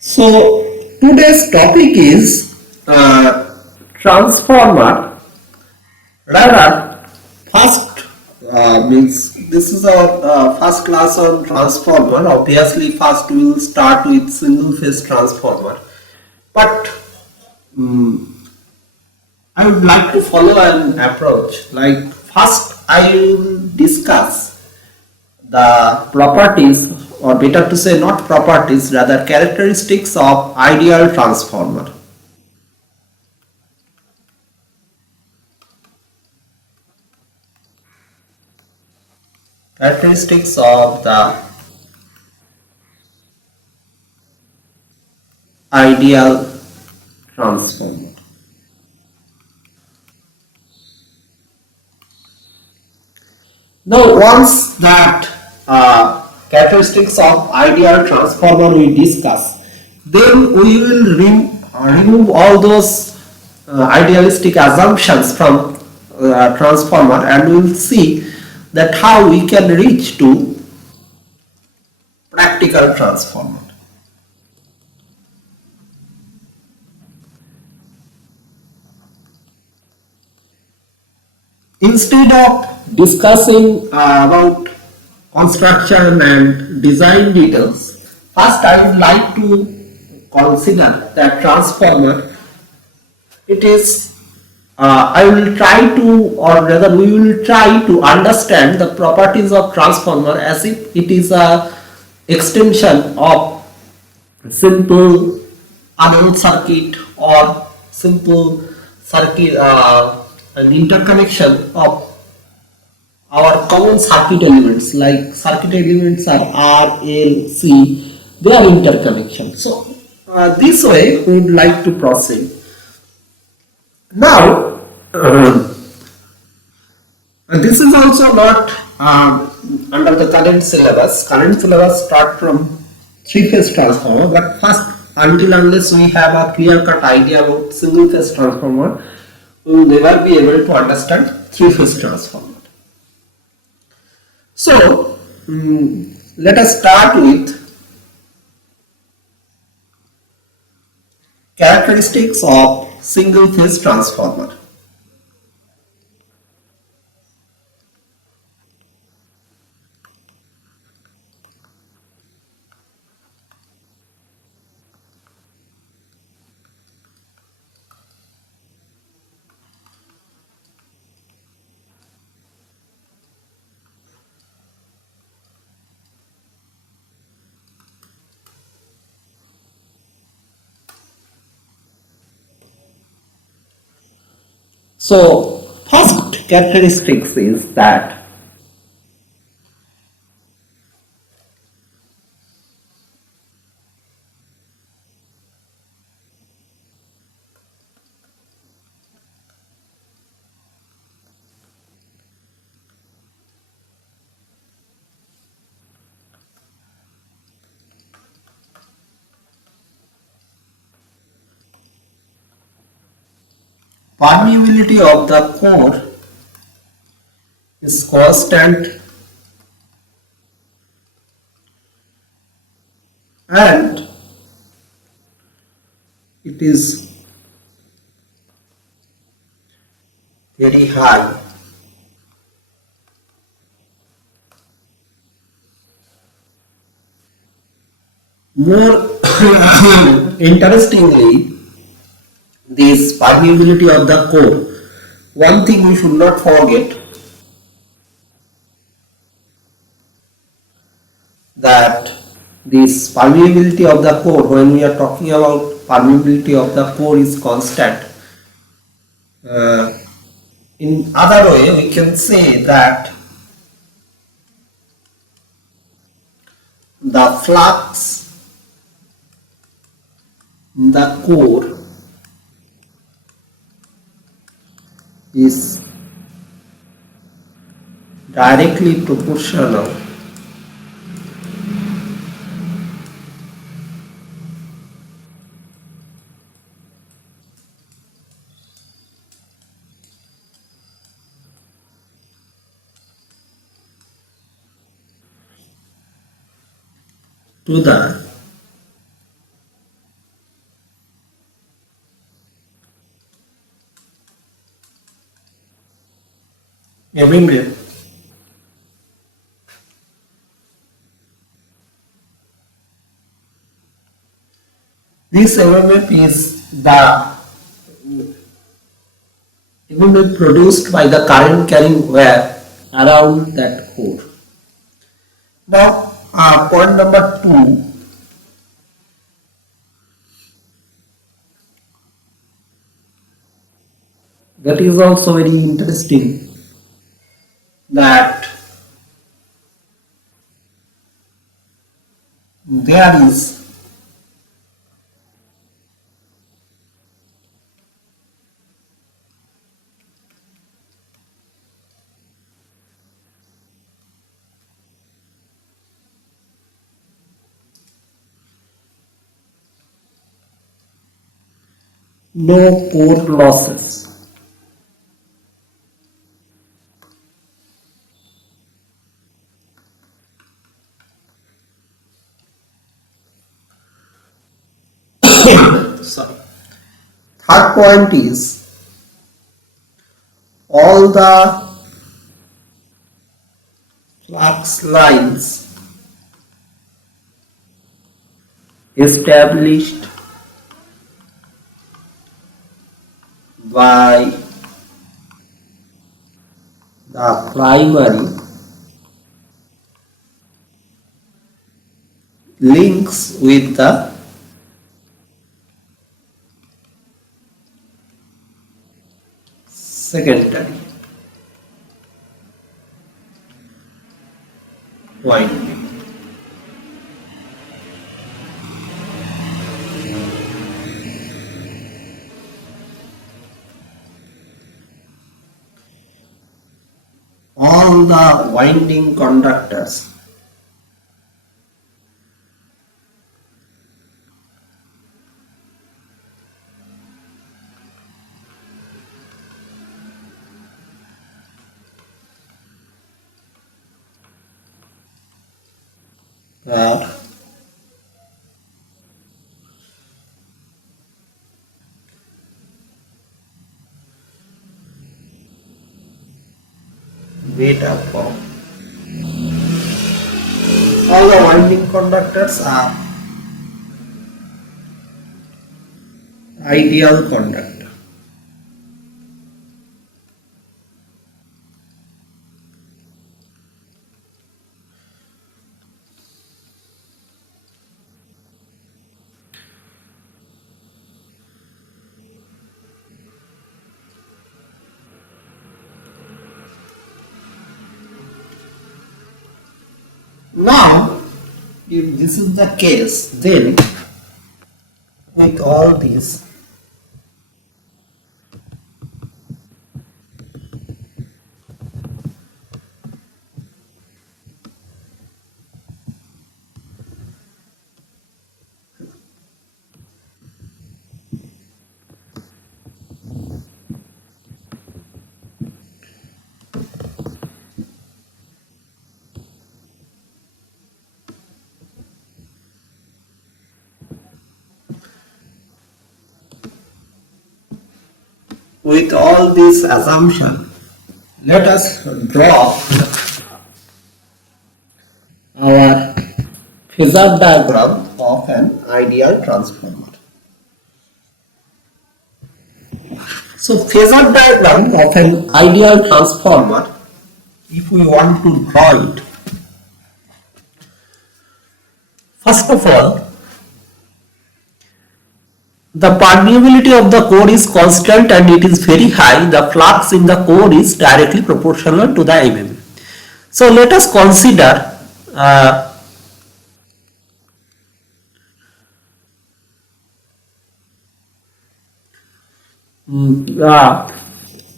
So today's topic is transformer. Rather, first means this is our first class on transformer. Obviously, first we will start with single phase transformer. But I would like to follow an approach. Like first, I will discuss the properties, or better to say, not properties, rather characteristics of ideal transformer. Characteristics of the ideal transformer. Now, once that characteristics of ideal transformer we discuss, then we will remove all those idealistic assumptions from transformer, and we will see that how we can reach to practical transformer. Instead of discussing about construction and design details, first I would like to consider that transformer. It is, I will try to, or rather we will try to understand the properties of transformer as if it is a extension of simple analog circuit or simple circuit, an interconnection of our common circuit elements. Like circuit elements are R, L, C, they are interconnection. So this way we would like to proceed. Now this is also not under the current syllabus. Current syllabus start from three-phase transformer, but first, until unless we have a clear-cut idea about single-phase transformer, we will never be able to understand three-phase transformer. So let us start with characteristics of single-phase transformer. So first characteristics is that permeability of the core is constant and it is very high. More interestingly, this permeability of the core, one thing we should not forget, that this permeability of the core, when we are talking about permeability of the core, is constant. In other way, we can say that the flux in the core is directly proportional to the mmf. This mmf is the mmf produced by the current carrying wire around that core. Now, point number 2. That is also very interesting, that there is no core losses. Sorry. Third point is, all the flux lines established by the primary links with the secondary winding. All the winding conductors are made up of, all the winding conductors are ideal conductor. Now, if this is the case, then with all these assumption, let us draw our Phasor diagram of an ideal transformer. So, Phasor diagram of an ideal transformer, if we want to draw it, first of all, the permeability of the core is constant and it is very high. The flux in the core is directly proportional to the mm. So let us consider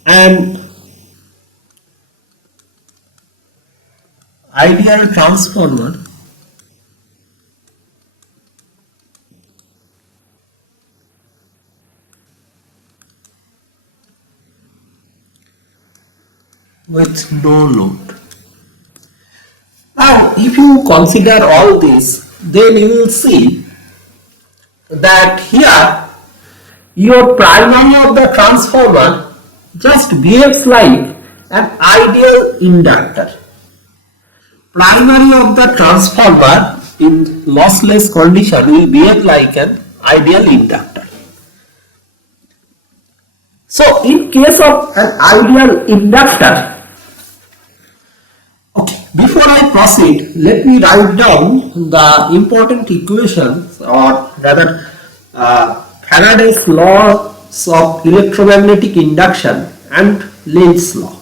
an ideal transformer with no load. Now, if you consider all this, then you will see that here your primary of the transformer just behaves like an ideal inductor. Primary of the transformer in lossless condition will behave like an ideal inductor. So in case of an ideal inductor, okay, before I proceed, let me write down the important equations, or rather Faraday's laws of electromagnetic induction and Lenz's law.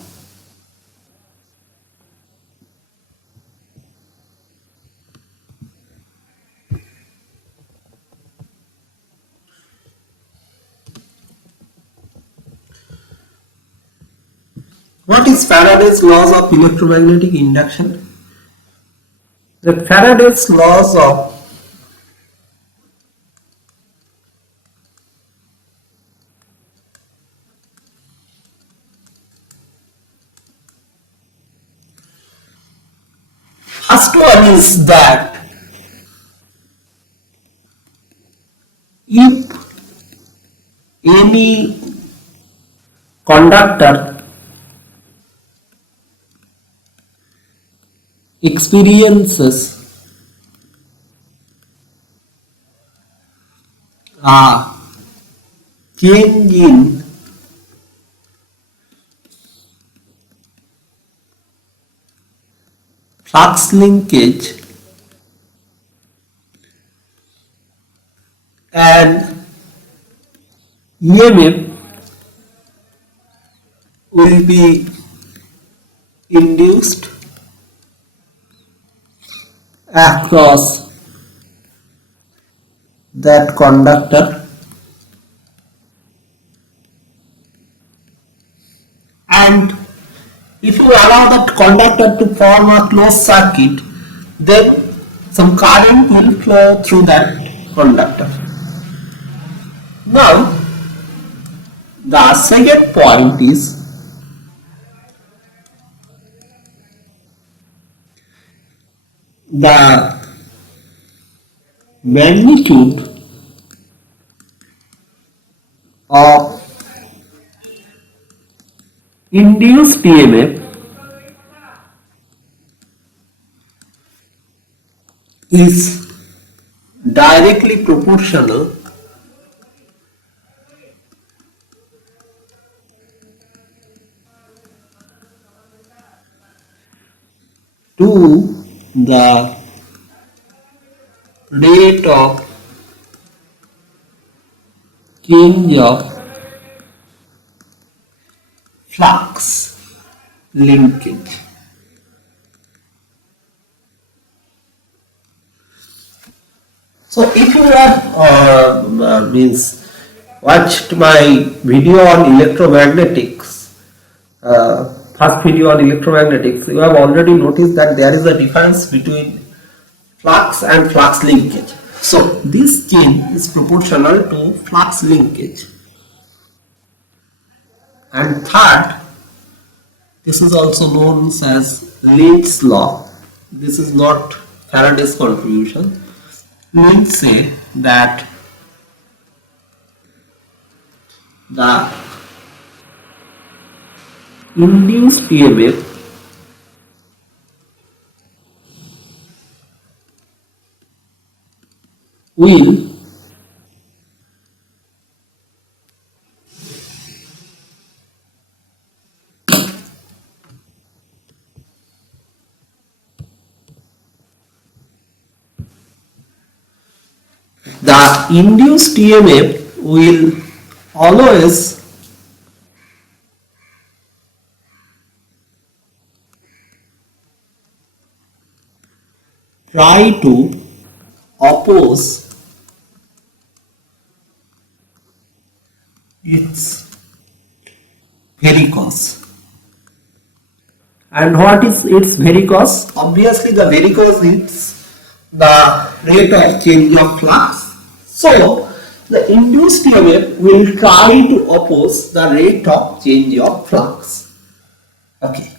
What is Faraday's laws of electromagnetic induction? The Faraday's laws of first one is that if any conductor experiences a change in flux linkage and EMF will be induced across that conductor, and if you allow that conductor to form a closed circuit, then some current will flow through that conductor. Now the second point is the magnitude of induced EMF is directly proportional to the rate of change of flux linkage. So if you have watched my video on electromagnetics, first video on electromagnetics, you have already noticed that there is a difference between flux and flux linkage. So this change is proportional to flux linkage. And third, this is also known as Lenz's law. This is not Faraday's contribution. Lenz said that the induced EMF will always try to oppose its varicose. And what is its varicose? Obviously the varicose is the rate of change of flux. So the induced EMF will try to oppose the rate of change of flux. Okay.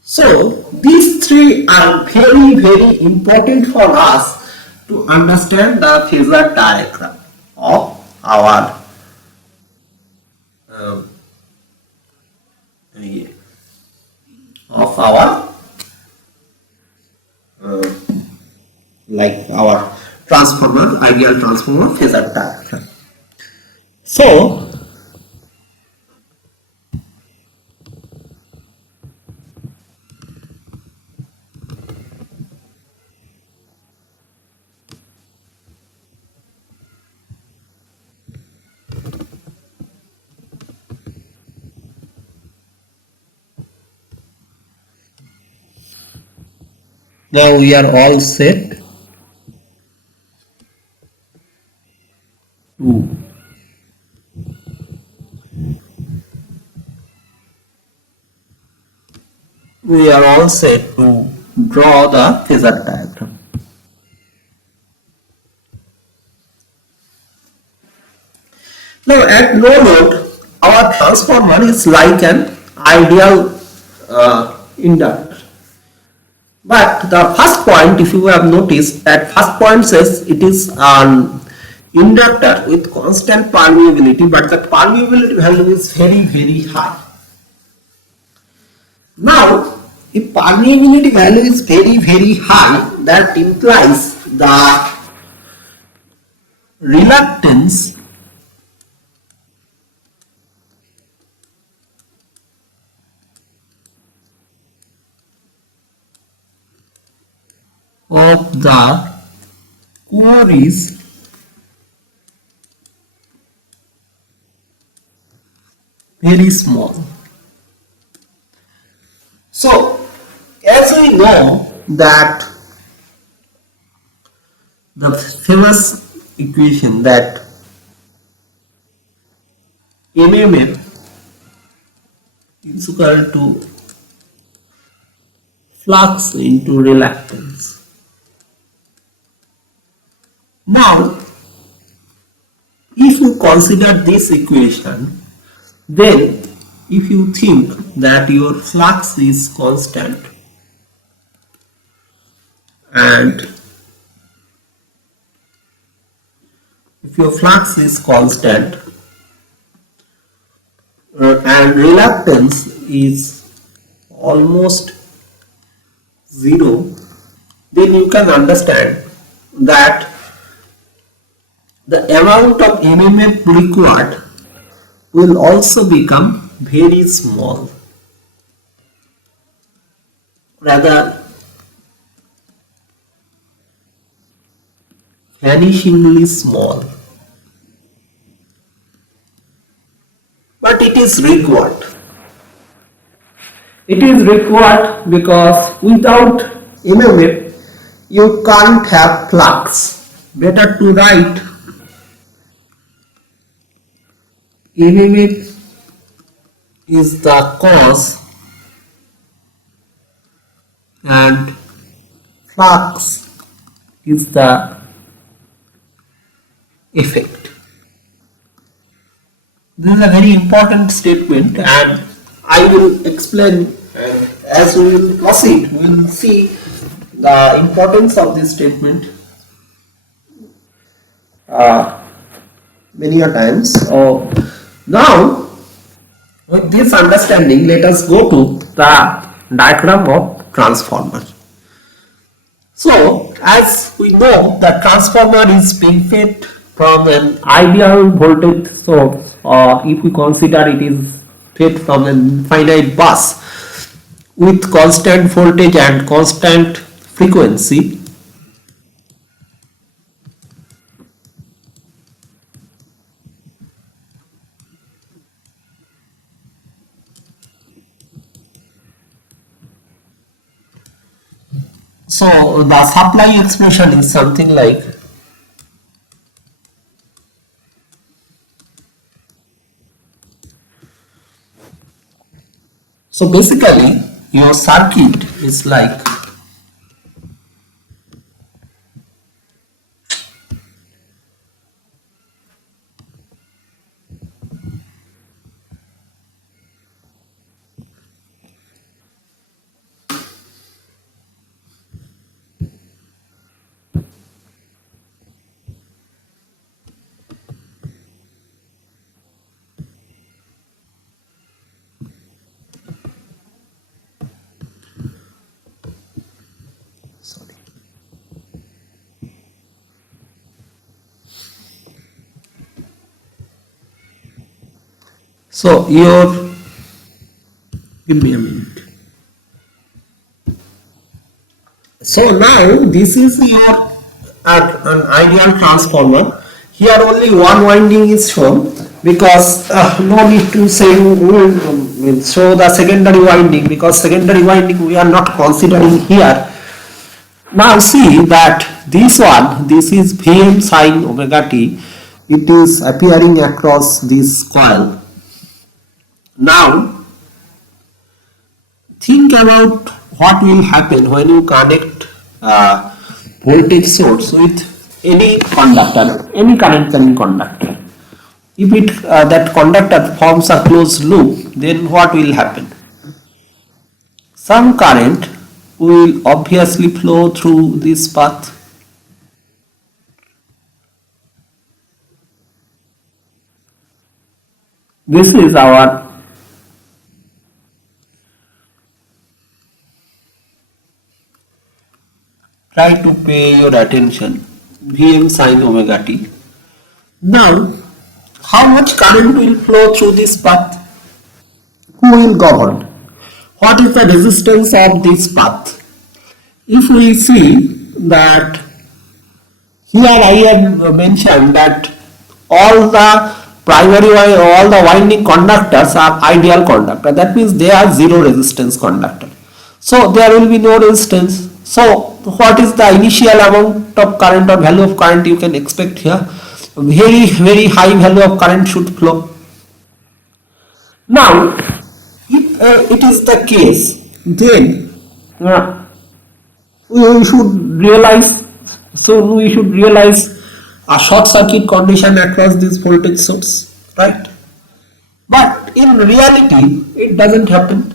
So these three are very important for us to understand the Phasor diagram of our of our like our transformer, ideal transformer phasor diagram. So now we are all set to draw the phasor diagram. Now at no load, our transformer is like an ideal inductor. But the first point, if you have noticed, that first point says it is an inductor with constant permeability, but the permeability value is very high. Now, if permeability value is very high, that implies the reluctance of the core is very small. So, as we know that the famous equation that MMF is equal to flux into reluctance. Now, if you consider this equation, then if you think that your flux is constant and if your flux is constant and reluctance is almost zero, then you can understand that the amount of MMF required will also become very small, rather vanishingly small, but it is required. It is required because without MMF you can't have flux. Better to write MMF is the cause and flux is the effect. This is a very important statement and I will explain as we will proceed. We will see the importance of this statement many a times. So now with this understanding, let us go to the diagram of transformer. So as we know, the transformer is being fed from an ideal voltage source, or if we consider it is fed from a finite bus with constant voltage and constant frequency. So the supply expression is something like so basically your circuit is like So give me a minute. So now this is your an ideal transformer. Here only one winding is shown because no need to say we'll show the secondary winding, because secondary winding we are not considering here. Now see that this is Vm sin omega t. It is appearing across this coil. Now think about what will happen when you connect voltage source with any conductor, any current carrying conductor. If that conductor forms a closed loop, then what will happen? Some current will obviously flow through this path. This is our try to pay your attention, Vm sin omega t. Now, how much current will flow through this path? Who will govern? What is the resistance of this path? If we see that here I have mentioned that all the winding conductors are ideal conductor. That means they are zero resistance conductor. So there will be no resistance. So what is the initial amount of current or value of current you can expect here? Very high value of current should flow. Now if it is the case, then we should realize a short circuit condition across this voltage source, right? But in reality it doesn't happen.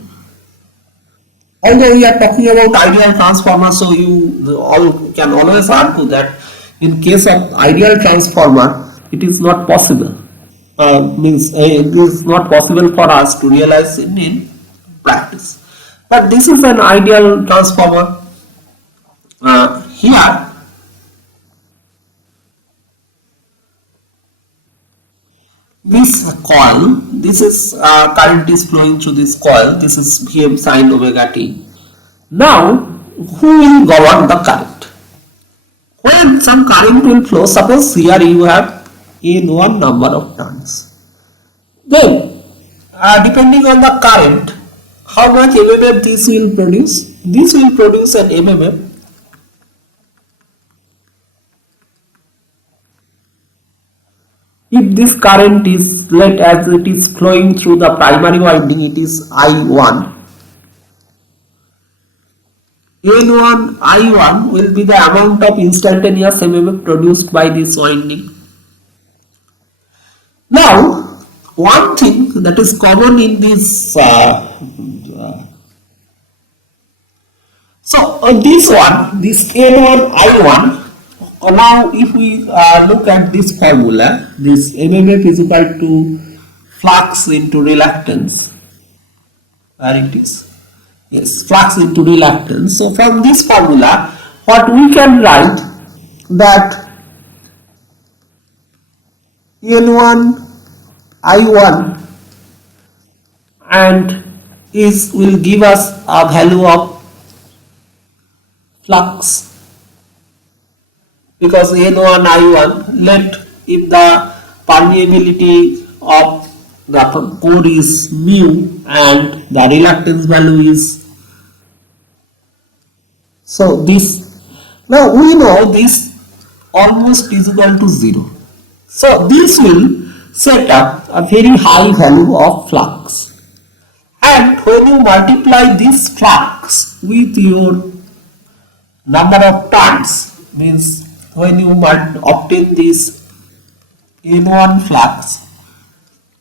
Although we are talking about ideal transformer, so you all can always argue that in case of ideal transformer it is not possible. It is not possible for us to realize in practice. But this is an ideal transformer. Here this coil, this is current is flowing through this coil. This is Vm sin omega t. Now who will govern the current? When some current will flow, suppose here you have N1 number of turns. Then depending on the current, how much MMF this will produce? This will produce an MMF. If this current is let as it is flowing through the primary winding, it is I1. N1 I1 will be the amount of instantaneous MMF produced by this winding. Now, one thing that is common in this, this N1 I1. Now, if we look at this formula, this MMF is equal to flux into reluctance. Where it is? Yes, flux into reluctance. So, from this formula, what we can write that N1 I1 and will give us a value of flux. Because N1 I1, let if the permeability of the core is mu and the reluctance value is, so this, now we know this almost is equal to 0. So this will set up a very high value of flux, and when you multiply this flux with your number of turns, means when you obtain this N1 flux,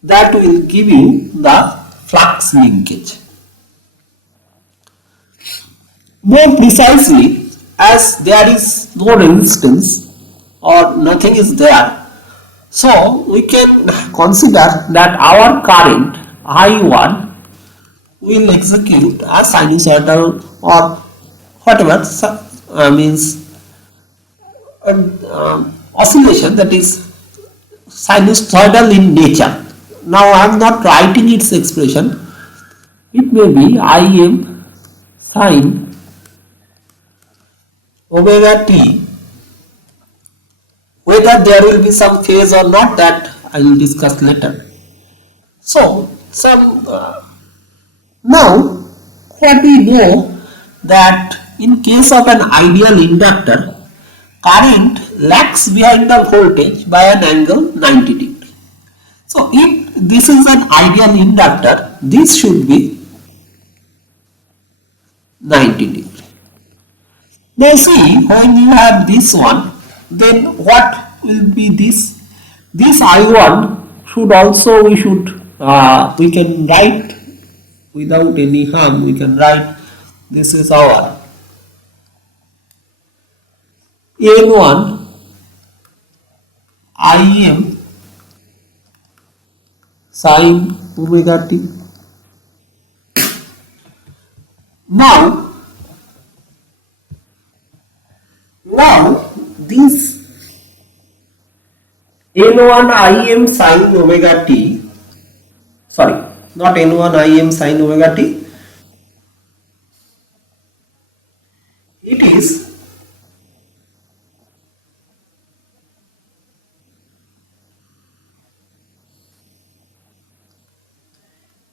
that will give you the flux linkage. More precisely, as there is no resistance or nothing is there, so we can consider that our current I1 will execute a sinusoidal or whatever oscillation that is sinusoidal in nature. now I am not writing its expression. It may be Im sine omega t. Whether there will be some phase or not, that I will discuss later. So, now what we know that in case of an ideal inductor, current lags behind the voltage by an angle 90 degree. So, if this is an ideal inductor, this should be 90 degree. Now see, when you have this one, then what will be this? This I1 should also, we can write without any harm, we can write this is our N1 Im sine omega t. Now this N1 Im sine omega t, sorry, not N1 Im sine omega t, it is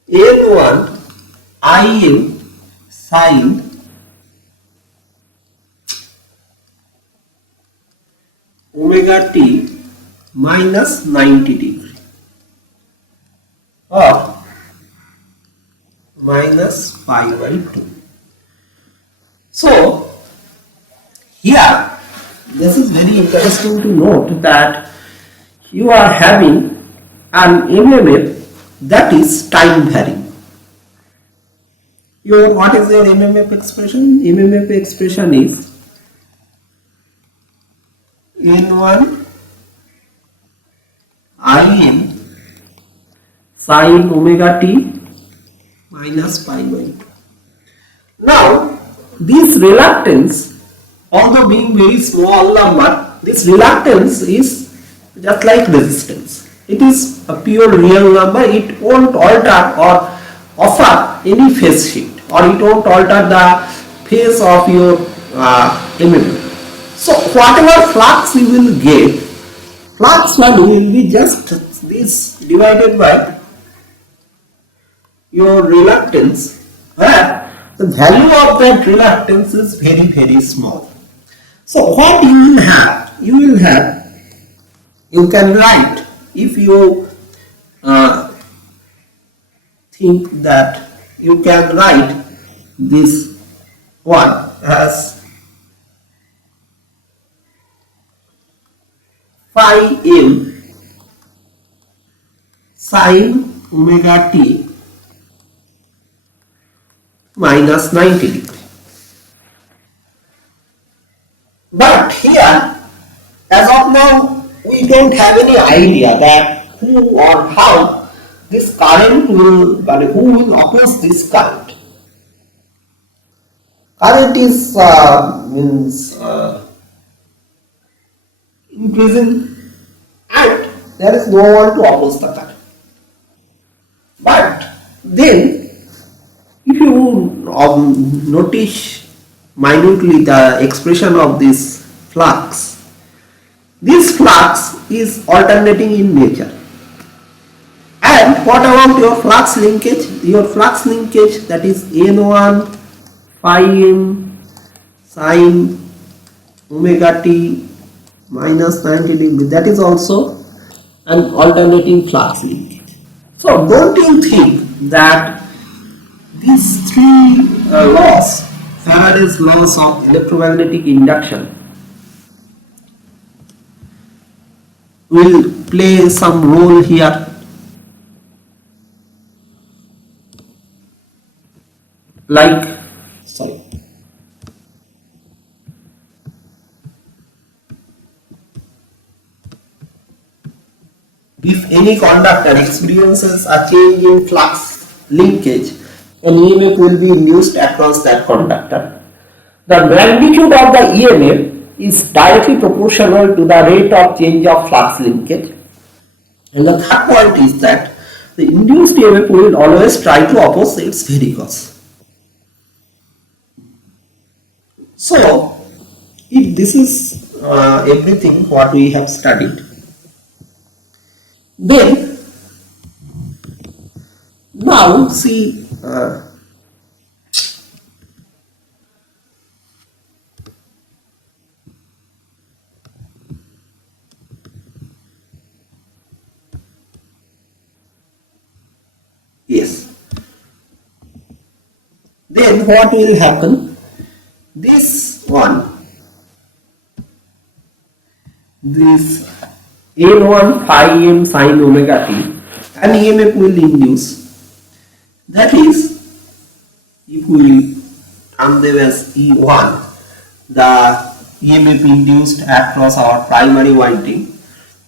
N1 Im sine omega t minus 90 degree or minus pi by 2. So here this is very interesting to note that you are having an MMF that is time varying. What is your MMF expression? MMF expression is N1 Im sine omega t minus pi by 2. Now this reluctance, although being very small number, this reluctance is just like resistance. It is a pure real number. It won't alter or offer any phase shift, or it won't alter the phase of your MMF. So whatever flux you will get, flux value will be just this divided by your reluctance, where the value of that reluctance is very, very small. So what you will have? You can write, if you think that you can write this one as phi m sine omega t minus 90 degree. But here, as of now, we don't have any idea that who or how this current will, who will oppose this current. Current is increasing and there is no one to oppose the current. But then, if you notice minutely the expression of this flux is alternating in nature. And what about your flux linkage? Your flux linkage, that is N1 phi m sine omega t minus 90 degree, that is also an alternating flux linkage. So don't you think that these three laws, Faraday's laws of electromagnetic induction, will play some role here? If any conductor experiences a change in flux linkage, an EMF will be induced across that conductor. The magnitude of the EMF is directly proportional to the rate of change of flux linkage. And the third point is that the induced EMF will always try to oppose its very cause. So, if this is everything what we have studied, then now see yes, then what will happen? This one, this N1 phi m sin omega t, an EMF will induce. That is, if we term them as E1, the EMF induced across our primary winding,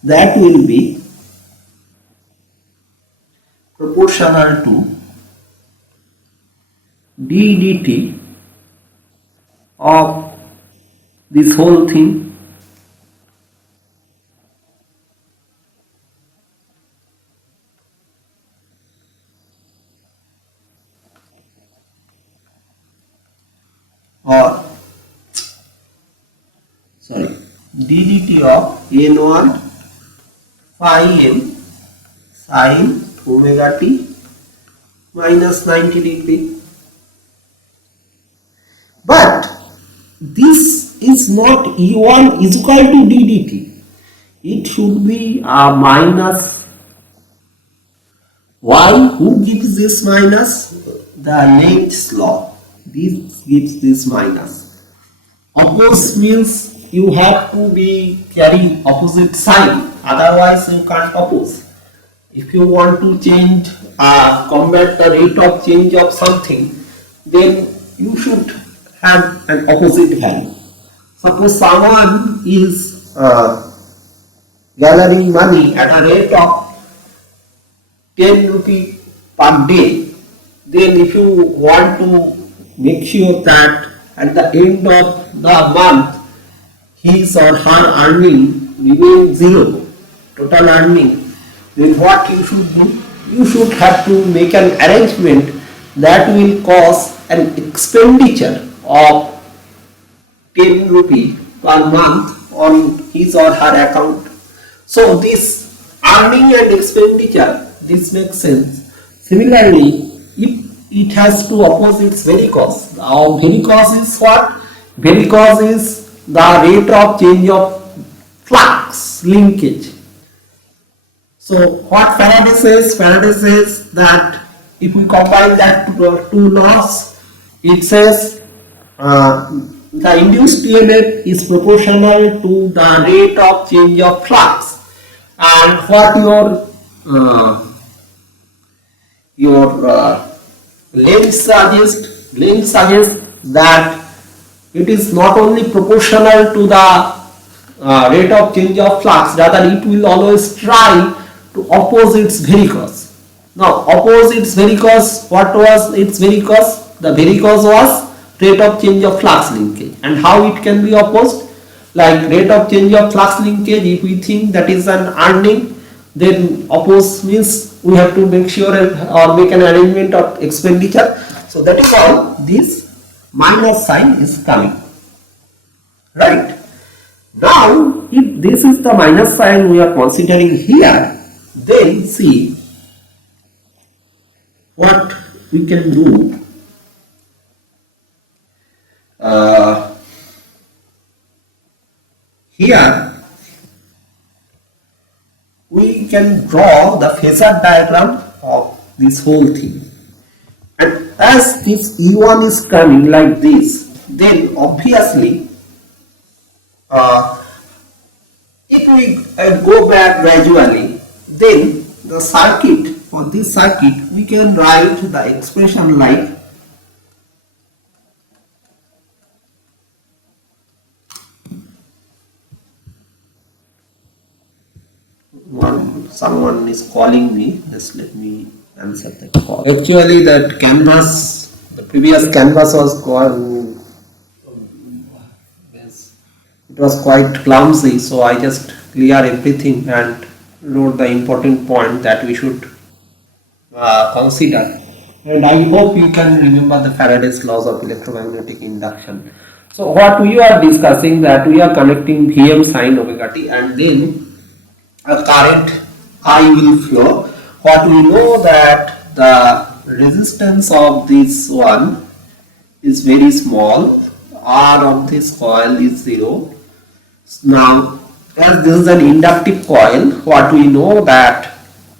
that will be proportional to d dt of this whole thing or d dt of N1 phi m sin omega t minus 90 degree. But this is not E1 is equal to d dt. It should be a minus. Why? Who gives this minus? The Lenz law. This gives this minus. Oppose means you have to be carrying opposite sign, otherwise you can't oppose. If you want to change, combat the rate of change of something, then you should have an opposite value. Suppose someone is gathering money at a rate of 10 rupee per day, then if you want to make sure that at the end of the month his or her earning remains zero, total earning, then what you should do? You should have to make an arrangement that will cause an expenditure of 10 rupee per month on his or her account. So this earning and expenditure, this makes sense. Similarly, if it has to oppose its very cause, our very cause is what? Very cause is the rate of change of flux linkage. So what Faraday says? Faraday says that if we combine that two laws, it says the induced EMF is proportional to the rate of change of flux, and what your Lenz suggests that it is not only proportional to the rate of change of flux, rather it will always try to oppose its very cause. Now oppose its very cause, what was its very cause? The very cause was rate of change of flux linkage. And how it can be opposed? Like rate of change of flux linkage, if we think that is an earning, then oppose means we have to make sure or make an arrangement of expenditure. So that is all this minus sign is coming. Right? Now, if this is the minus sign we are considering here, then see what we can do. Here we can draw the phasor diagram of this whole thing, and as this E1 is coming like this, then obviously if we go back gradually, then the circuit, for this circuit we can write the expression like someone is calling me. Just let me answer the call. Actually, that canvas, the previous canvas was gone. It was quite clumsy, so I just clear everything and wrote the important point that we should consider, and I hope you can remember the Faraday's laws of electromagnetic induction. So what we are discussing, that we are connecting Vm sine omega t, and then a current I will flow. What we know, that the resistance of this one is very small, R of this coil is 0. Now, as this is an inductive coil, what we know, that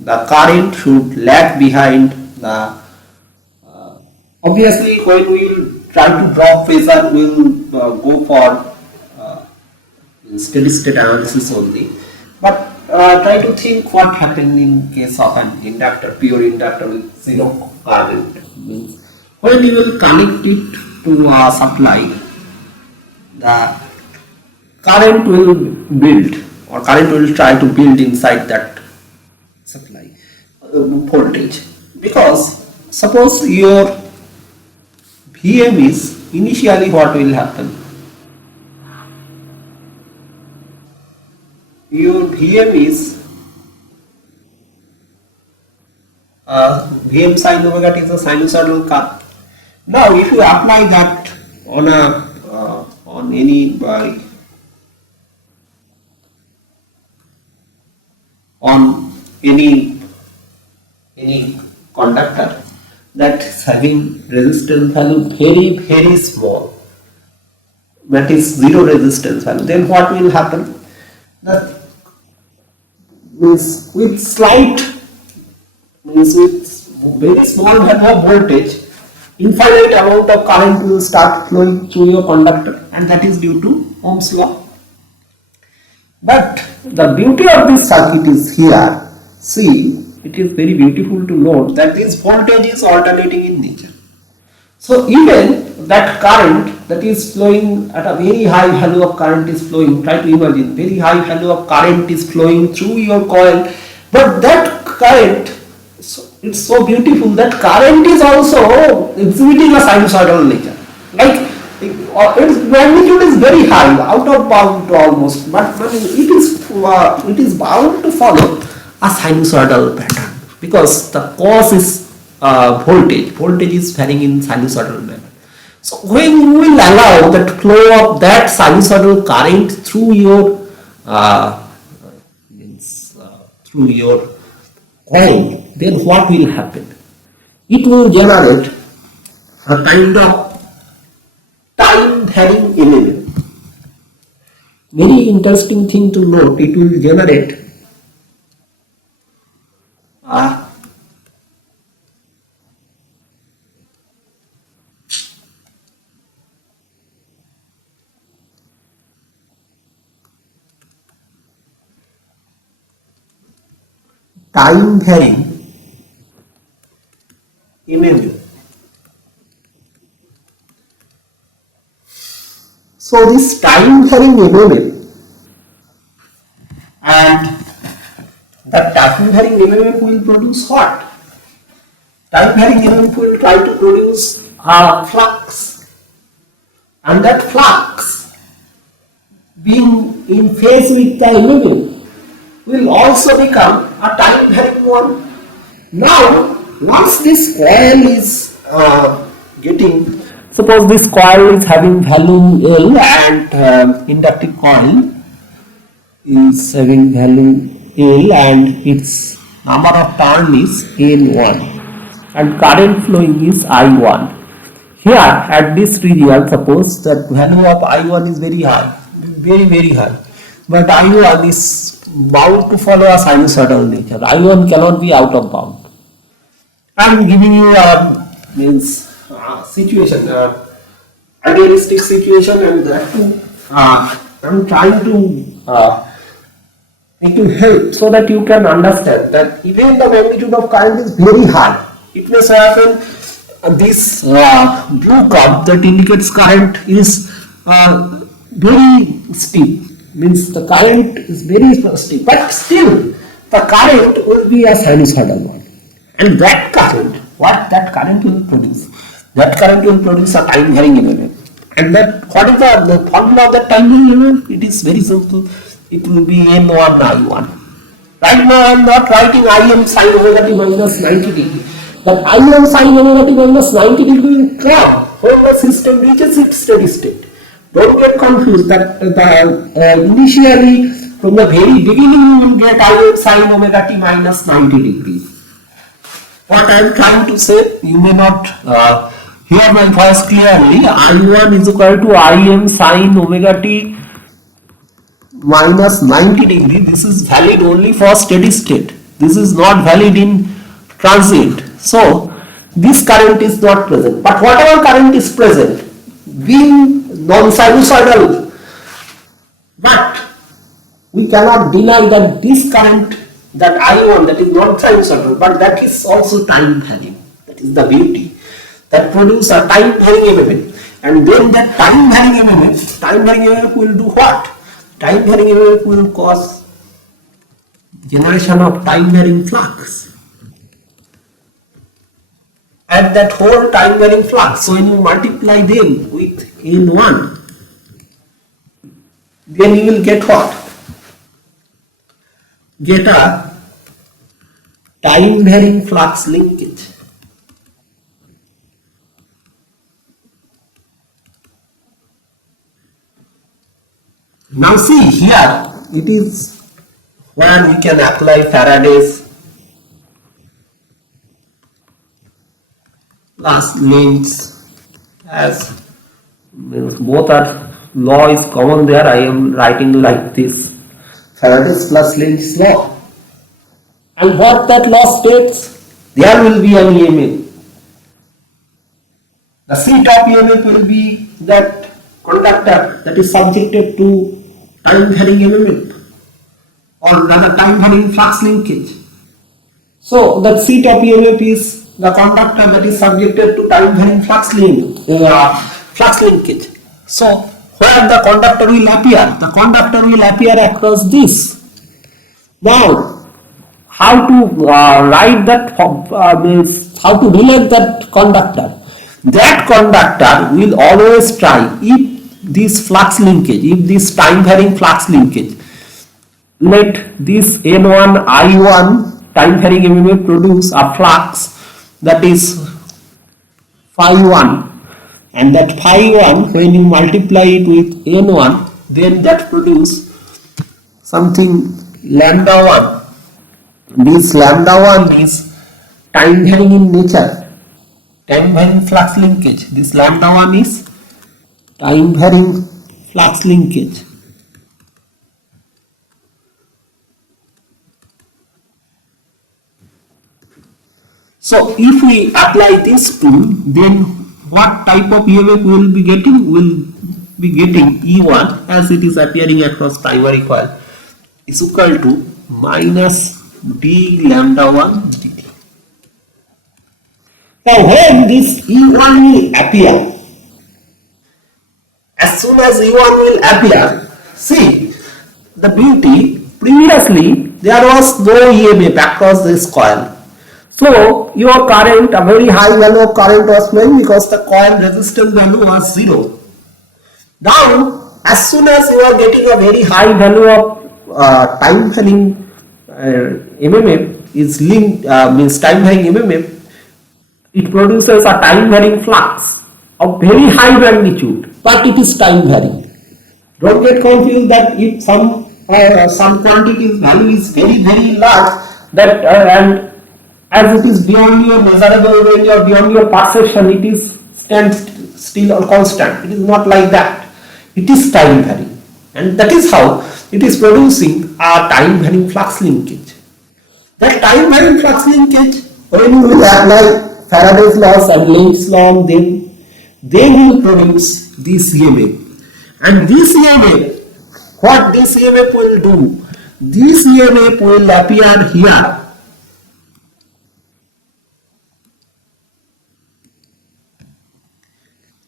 the current should lag behind the, obviously when we will try to draw phasor, we will go for steady state analysis only, but try to think what happened in case of an inductor, pure inductor with zero current. Means when you will connect it to a supply, the current will build, or current will try to build inside that supply voltage, because suppose your Vm is initially, what will happen, your Vm is Vm sine omega t is a sinusoidal curve. Now if you apply that on a on any on any conductor that is having resistance value very small, that is zero resistance value, then what will happen? That means with very small value of voltage, infinite amount of current will start flowing through your conductor, and that is due to Ohm's law. But the beauty of this circuit is here. See, it is very beautiful to note that this voltage is alternating in nature. So even that current that is flowing at a very high value of current is flowing, try to imagine, very high value of current is flowing through your coil, but that current, it's so beautiful, that current is also exhibiting a sinusoidal nature. Like its magnitude is very high, out of bound almost, but it is bound to follow a sinusoidal pattern, because the cause is voltage is varying in sinusoidal manner. So when you will allow that flow of that sinusoidal current through your coil, then what will happen? It will generate a kind of time varying element. Very interesting thing to note, it will generate a time varying emulator. So this time varying emulator, and that time varying emulator will produce what? Time varying emulator will try to produce a flux, and that flux, being in phase with the emulator, will also become a time varying one. Now, once this coil is getting, suppose this coil is having value L, and inductive coil is having value L, and its number of turn is N1, and current flowing is I1. Here at this region, suppose that value of I1 is very high, very high, but I1 is bound to follow a sinusoidal nature. I1 cannot be out of bound. I am giving you a situation, idealistic situation, and that I am trying to make you help so that you can understand that even the magnitude of current is very high. It may so happen this blue curve that indicates current is very steep. Means the current is very steep, but still the current will be a sinusoidal one, and that current, what that current will produce? That current will produce a time varying emulator, and that, what is the formula of that time varying emulator? It is very simple. It will be N1 I1. Right now I am not writing Im sin omega t minus 90 degree. That Im sin omega t minus 90 degree will come when the system reaches its steady state. Don't get confused that initially from the very beginning you will get Im sin omega t minus 90 degrees. What I am trying to say, you may not hear my voice clearly. I1 is equal to Im sin omega t minus 90 degree. This is valid only for steady state. This is not valid in transient. So this current is not present. But whatever current is present, being non-sinusoidal, but we cannot deny that this current, that I1, that is non-sinusoidal, but that is also time varying. That is the beauty. That produces a time varying MMF. And then that time varying MMF will do what? Time varying MMF will cause generation of time varying flux. At that whole time varying flux, so when you multiply them with N1, then you will get what? Get a time varying flux linkage. Now see here, it is where we can apply Faraday's last Lenz's, as means both are law is common there. I am writing like this: Faraday's plus Lenz's law. And what that law states? There will be an EMF. The seat of EMF will be that conductor that is subjected to time varying MMF, or rather time varying flux linkage. So that seat of EMF is the conductor that is subjected to time varying flux linkage. So where the conductor will appear? The conductor will appear across this. Now, how to write that means how to relate that conductor? That conductor will always try, if this flux linkage, if this time varying flux linkage, let this N1 I1 time varying MMF produce a flux that is phi 1, and that phi 1, when you multiply it with N1, then that produce something lambda 1. This lambda 1 is time varying in nature, time varying flux linkage. This lambda 1 is time varying flux linkage. So if we apply this tool, then what type of EMF we will be getting? We will be getting E1 as it is appearing across primary coil is equal to minus d lambda 1 dt. Now when this E1 will appear, as soon as E1 will appear, see the beauty, previously there was no EMF across this coil. So your current, a very high value of current was flowing because the coil resistance value was 0. Now as soon as you are getting a very high value of time varying MMF is linked, means time varying MMF, it produces a time varying flux of very high magnitude, but it is time varying. Don't get confused that if some quantity value is very large, that and as it is beyond your measurable range or beyond your perception, it is stands still or constant. It is not like that. It is time varying, and that is how it is producing a time varying flux linkage. That time varying flux linkage, when you will apply Faraday's laws and Lenz's law, then they will produce this EMF. And this EMF, what this EMF will do? This EMF will appear here.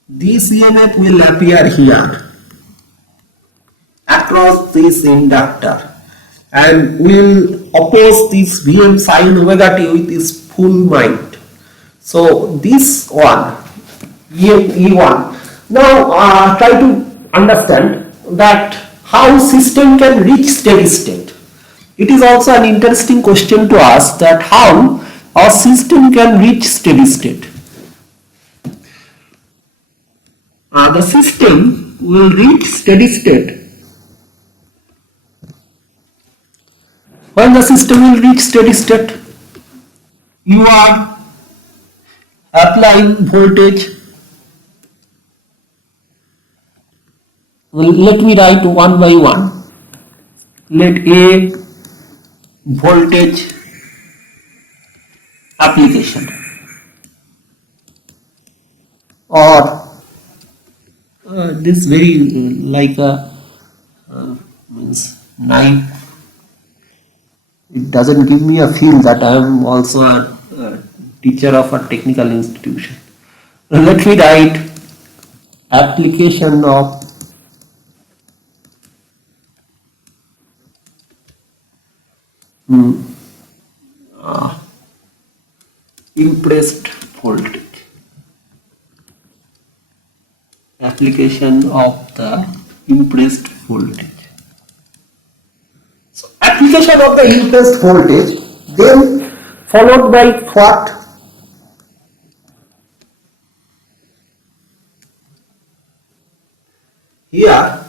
This EMF will appear here across this inductor and will oppose this Vm sin omega t with its full might. So this one, E1. Now try to understand that how system can reach steady state. It is also an interesting question to ask that how our system can reach steady state. The system will reach steady state. When the system will reach steady state, you are applying voltage. Well, let me write one by one. Let A voltage application or this very like a means knife. It doesn't give me a feel that I am also a teacher of a technical institution. Let me write application of impressed voltage. Application of the impressed voltage. So application of the impressed voltage, then followed by what? Here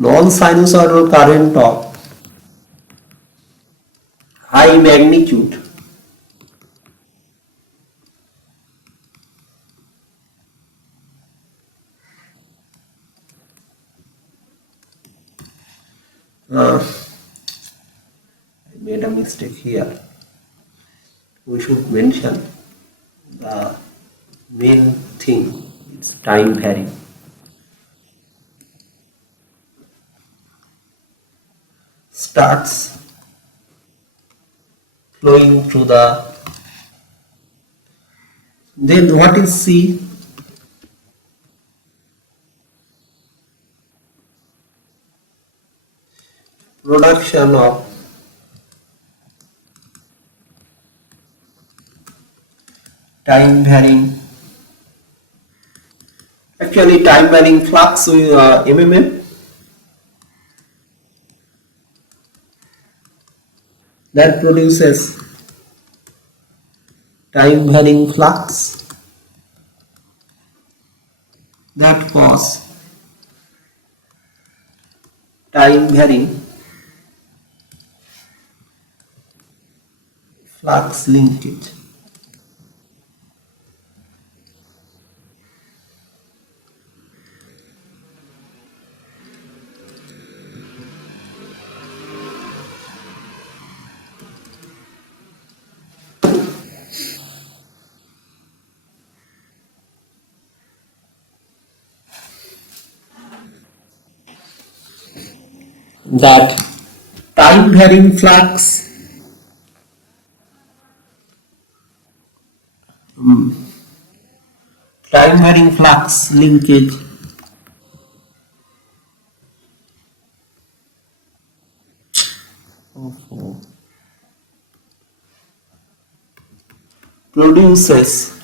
non-sinusoidal current of high magnitude I made a mistake here. We should mention the main thing, it's time varying. Starts flowing through the, then what is C? Production of time varying, actually time varying flux with MMF, that produces time varying flux that cause time varying flux linkage. That time varying flux time varying flux linkage produces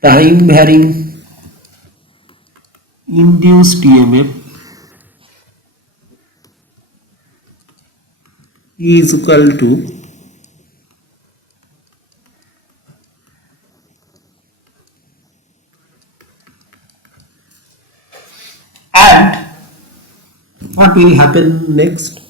time varying induced EMF is equal to and what will happen next?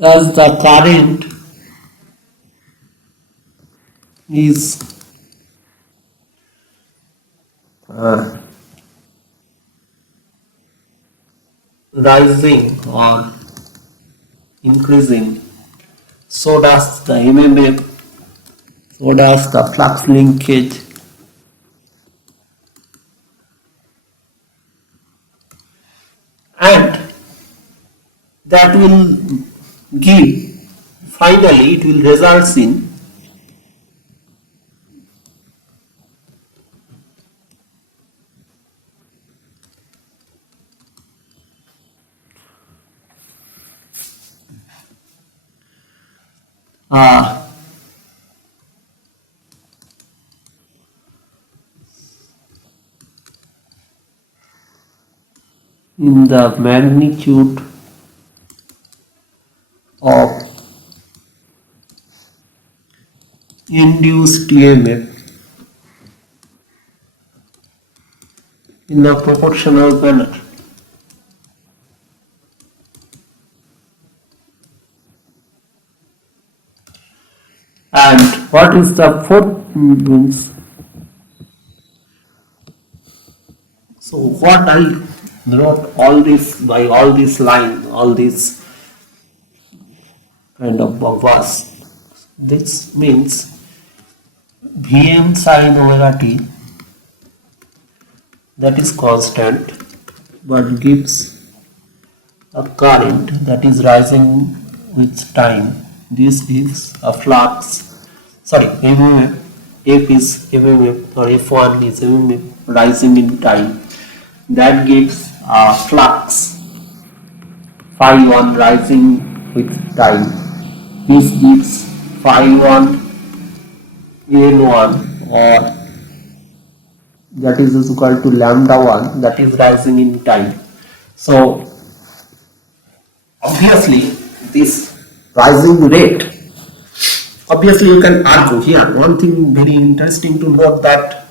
As the current is rising or increasing, so does the MMF, so does the flux linkage, and that will give, finally it will result in in the magnitude of induced EMF in a proportional manner. And what is the fourth means? So what I wrote all this by all this line, all this kind of verse. This means Vm sin omega t, that is constant but gives a current that is rising with time. This is a flux, sorry, MMF, F is MMF or F1 is MMF rising in time. That gives a flux phi 1 rising with time. This gives phi 1 N1, or that is equal to lambda 1, that is rising in time. So obviously this rising rate, obviously you can argue here. One thing very interesting to note, that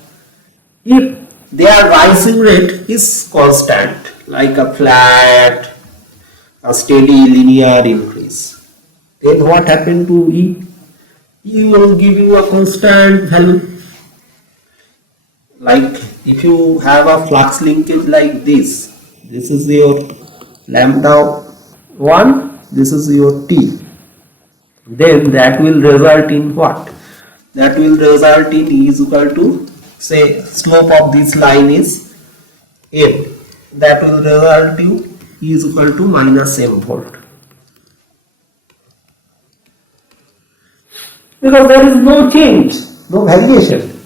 if their rising rate is constant, like a flat, a steady linear increase, then what happened to E? E will give you a constant value. Like if you have a flux linkage like this is your lambda 1, this is your T, then that will result in what? That will result in E is equal to, say, slope of this line is M. That will result in E is equal to minus M volt. Because there is no change, no variation.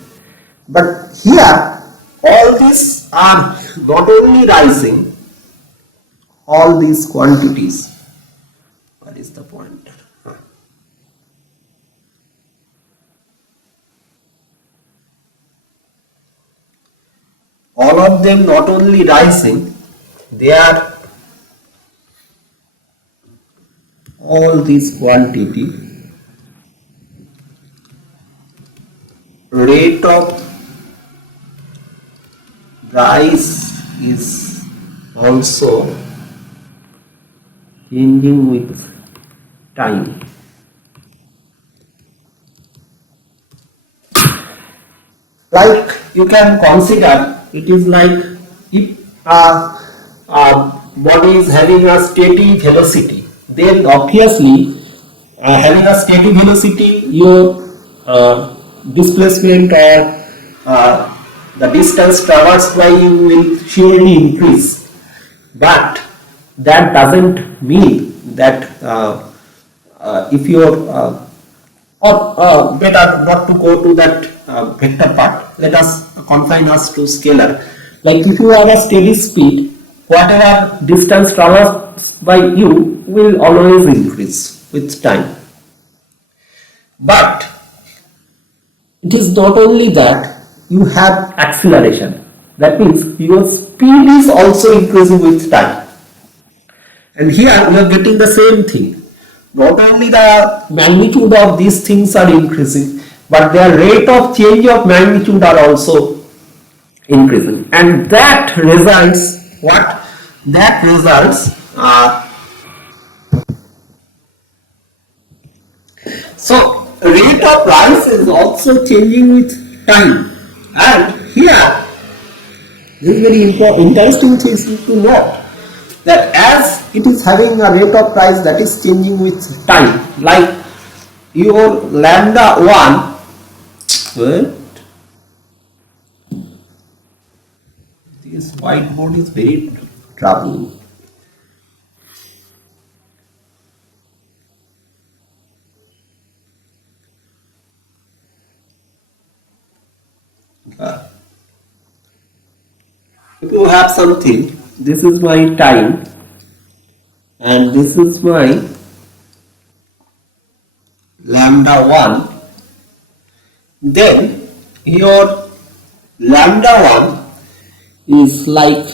But here, all these are not only rising, all these quantities. What is the point? All of them not only rising, they are all this quantity, rate of rise is also changing with time. Like you can consider, it is like if a body is having a steady velocity, then obviously having a steady velocity, your displacement or the distance traversed by you will surely increase. But that doesn't mean that if you are or better not to go to that vector part, let us confine us to scalar. Like if you have a steady speed, whatever distance traversed by you will always increase with time. But it is not only that, you have acceleration. That means your speed is also increasing with time. And here we are getting the same thing. Not only the magnitude of these things are increasing, but their rate of change of magnitude are also increasing. And that results, what? That results so rate of rise is also changing with time. And here, this is very interesting thing to note, that as it is having a rate of rise that is changing with time. Like your lambda 1, well, this whiteboard is very troubling. If you have something, this is my time and this is my lambda 1, then your lambda 1 is like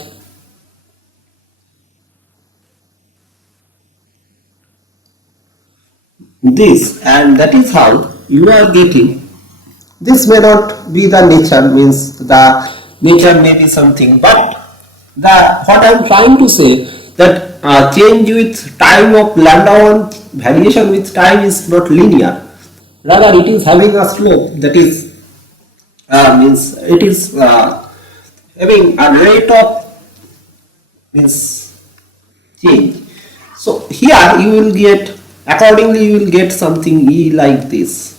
this, and that is how you are getting. This may not be the nature, means the nature may be something, but what I am trying to say that change with time of lambda 1, variation with time is not linear. Rather, it is having a slope that is means it is having a rate of means change. So here you will get, accordingly you will get something E like this.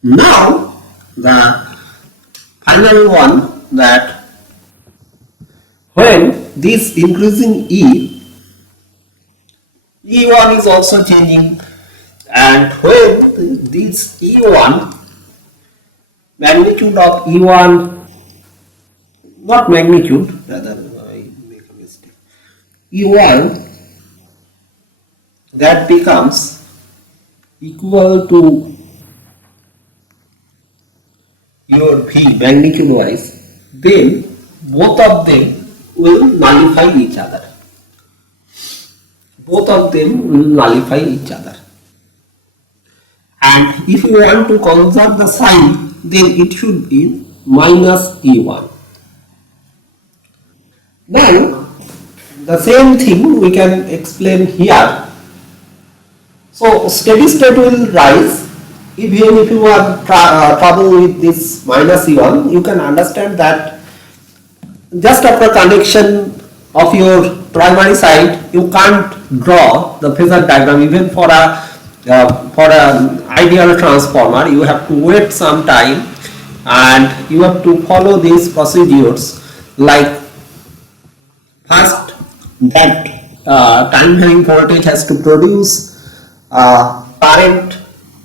Now the final one, that when this increasing E1 is also changing, and when this E1, magnitude of E1, not magnitude, rather I make a mistake, E1, that becomes equal to your V magnitude wise, then both of them will nullify each other. Both of them will nullify each other. And if you want to conserve the sign, then it should be minus E1. Then the same thing we can explain here. So steady state will rise. Even if you have trouble with this minus E1, you can understand that just after connection of your primary side, you can't draw the phasor diagram. Even for an ideal transformer, you have to wait some time and you have to follow these procedures. Like first, that time varying voltage has to produce current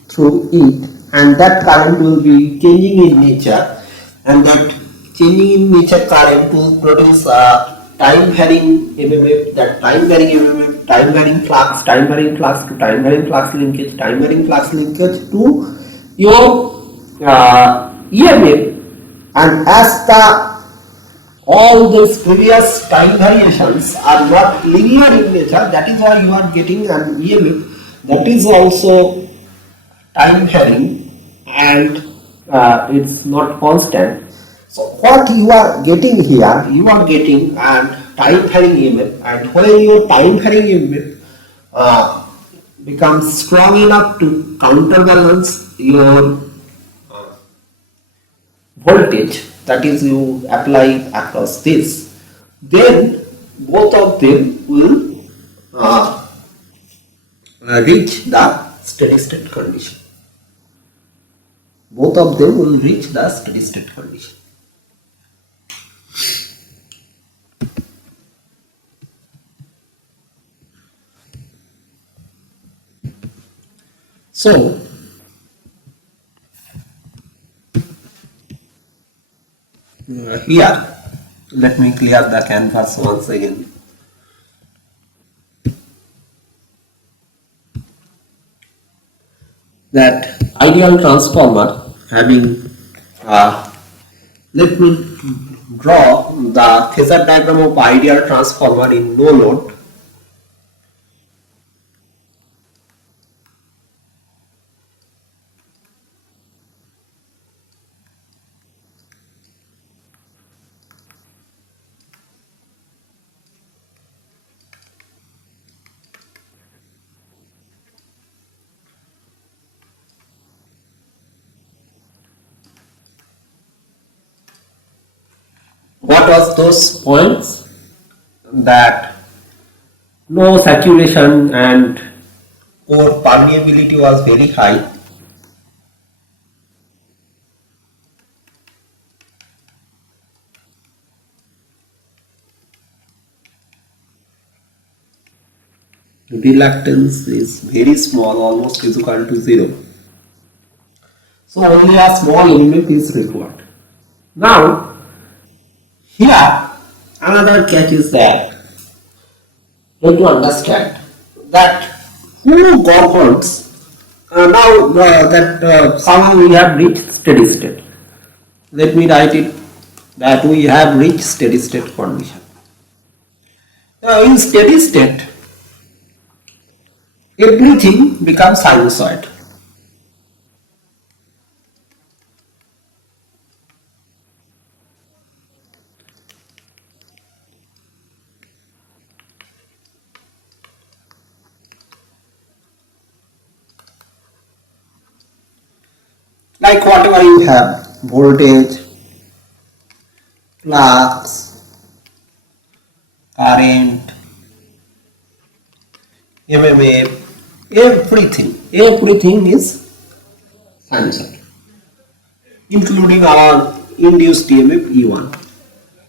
through it, and that current will be changing in nature, and that changing in nature current will produce time varying MMF, that time varying MMF, time varying flux to time varying flux linkage, time varying flux linkage to your EMF, and as all these previous time variations are not linear in nature, that is why you are getting an EMF that is also time varying, and it's not constant. So what you are getting here, you are getting an time varying EMF, and when your time varying EMF becomes strong enough to counterbalance your voltage, that is you apply across this, then both of them will reach the steady state condition. Both of them will reach the steady state condition. So here, let me clear the canvas once again. That ideal transformer having let me draw the phasor diagram of ideal transformer in no load. What was those points? That no saturation and core permeability was very high. Reluctance is very small, almost is equal to 0. So only a small limit is required. Now, here another catch is that you have to understand that who governs now that somehow we have reached steady state. Let me write it that we have reached steady state condition. Now in steady state, everything becomes sinusoid. Like whatever you have, voltage, flux, current, MMA, everything is sinusoid, including our induced EMF E1.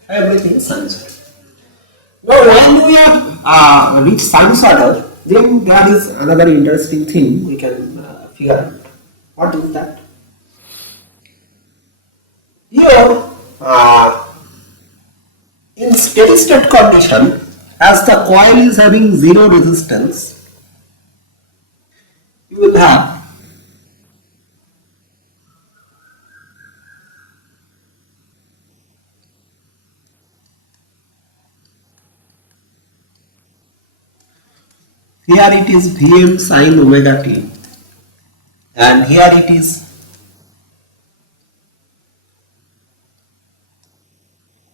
Everything is sinusoid. Now, when we have reached sinusoidal, then there is another interesting thing we can figure out. What is that? Here, in steady state condition, as the coil is having zero resistance, you will have here it is Vm sin omega t, and here it is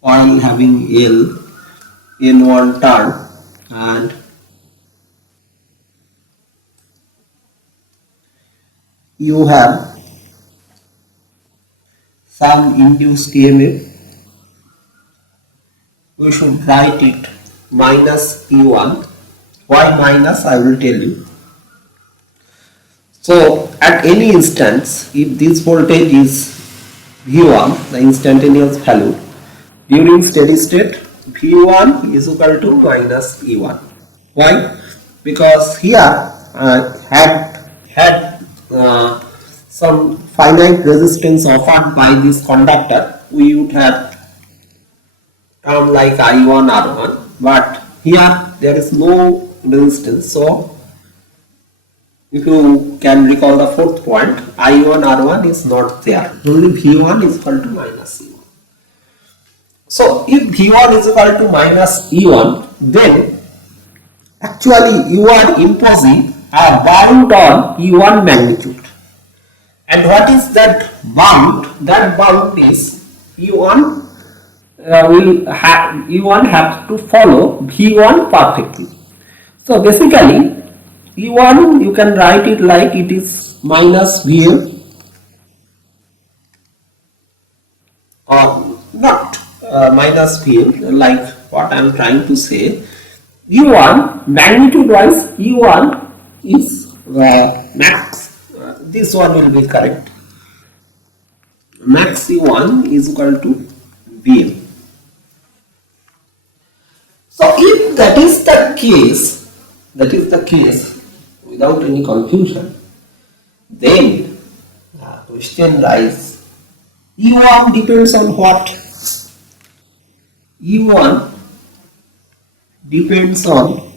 coil having L in one turn, and you have some induced EMF. We should write it minus E1. Why minus? I will tell you. So at any instance, if this voltage is V1, the instantaneous value, during steady state, V1 is equal to minus E1. Why? Because here had some finite resistance offered by this conductor, we would have term like I1 R1, but here there is no resistance. So if you can recall the fourth point, I1 R1 is not there. Only V1 is equal to minus E1. So if V1 is equal to minus E1, then actually you are imposing a bound on E1 magnitude. And what is that bound? That bound is E1 E1 have to follow V1 perfectly. So basically E1 you can write it like it is minus Vm, or not minus Vm, like what I am trying to say. E1 magnitude wise, E1 is max. This one will be correct. Max E1 is equal to Vm. So if that is the case, without any confusion, then question rise. E1 depends on what? E1 depends on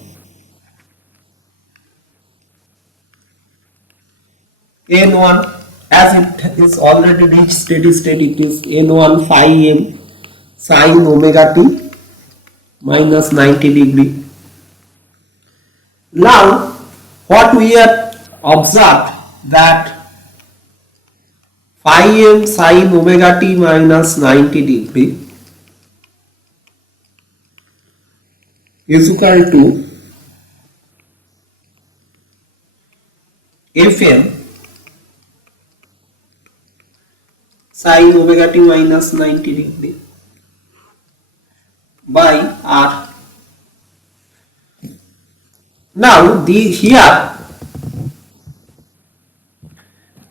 N1. As it is already reached steady state, it is N1 phi m sin omega t minus 90 degree. Now, what we have observed that phi m sin omega t minus 90 degree is equal to Fm sin omega t minus 90 degree. by R. Now here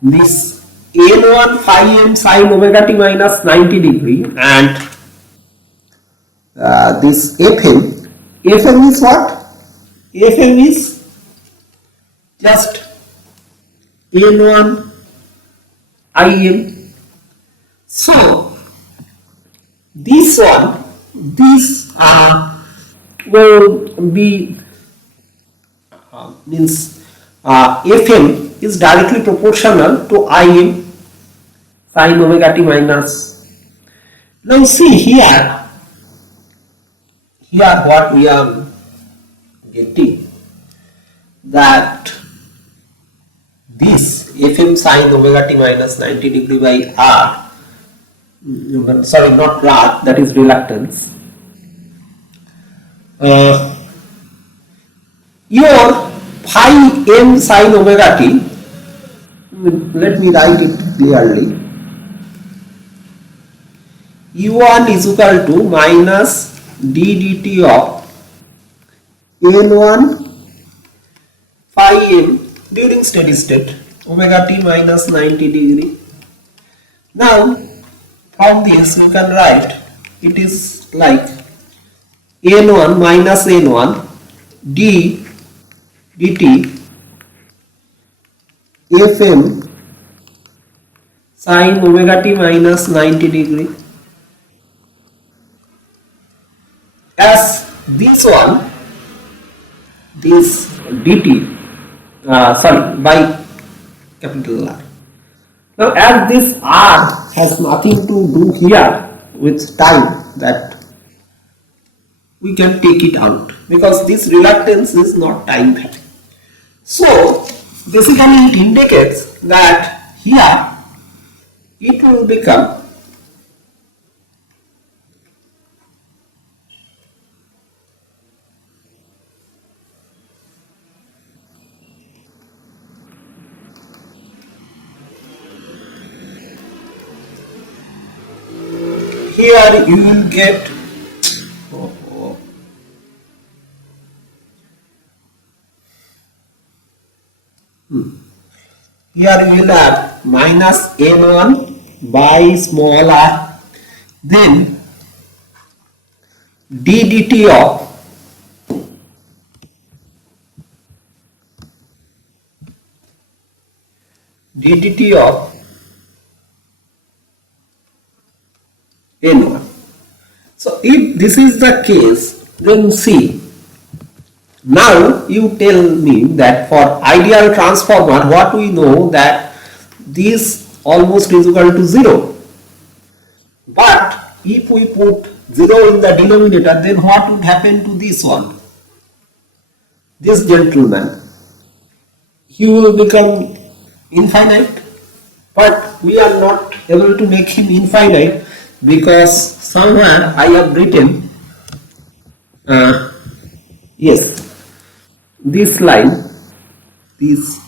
this N1 phi m sin omega t minus 90 degree and this Fm is what? Fm is just N1 Im. So this will be means Fm is directly proportional to Im sin omega t minus. Now see here what we are getting, that this Fm sin omega t minus 90 degree by R, sorry, not R, that is reluctance. Your phi m sin omega t, let me write it clearly. U1 is equal to minus d dt of N1 phi m during steady state omega t minus 90 degree. Now from this you can write it is like N1 minus N1 d dt Fm sin omega t minus 90 degree, as this dt by capital R. Now as this R has nothing to do here with time, that we can take it out because this reluctance is not time varying. So basically it indicates that here it will become here you will get here you will have minus N1 by small r, then d dt of N1. So if this is the case, then see, now you tell me that for ideal transformer, what we know, that this almost is equal to 0. But if we put 0 in the denominator, then what would happen to this one? This gentleman, he will become infinite, but we are not able to make him infinite because somewhere I have written yes, this line, this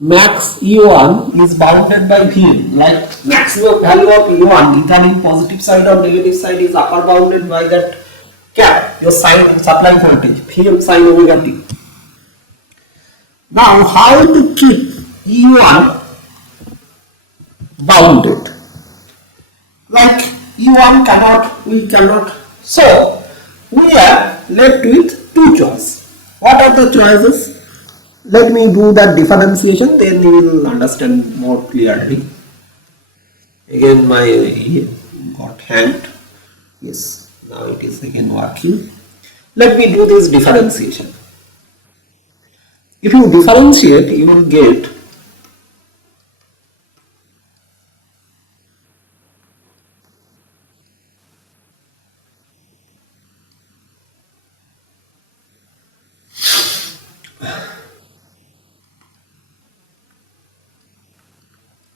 max E1 is bounded by Vm, like maximum value of E1 either in positive side or negative side is upper bounded by that cap, your sine supply voltage, Vm sin omega t. Now how to keep E1 bounded? Like E1 we cannot, so we are left with two choices. What are the choices? Let me do that differentiation, then you will understand more clearly. Again my got hanged. Yes, now it is again working. Let me do this differentiation. If you differentiate, you will get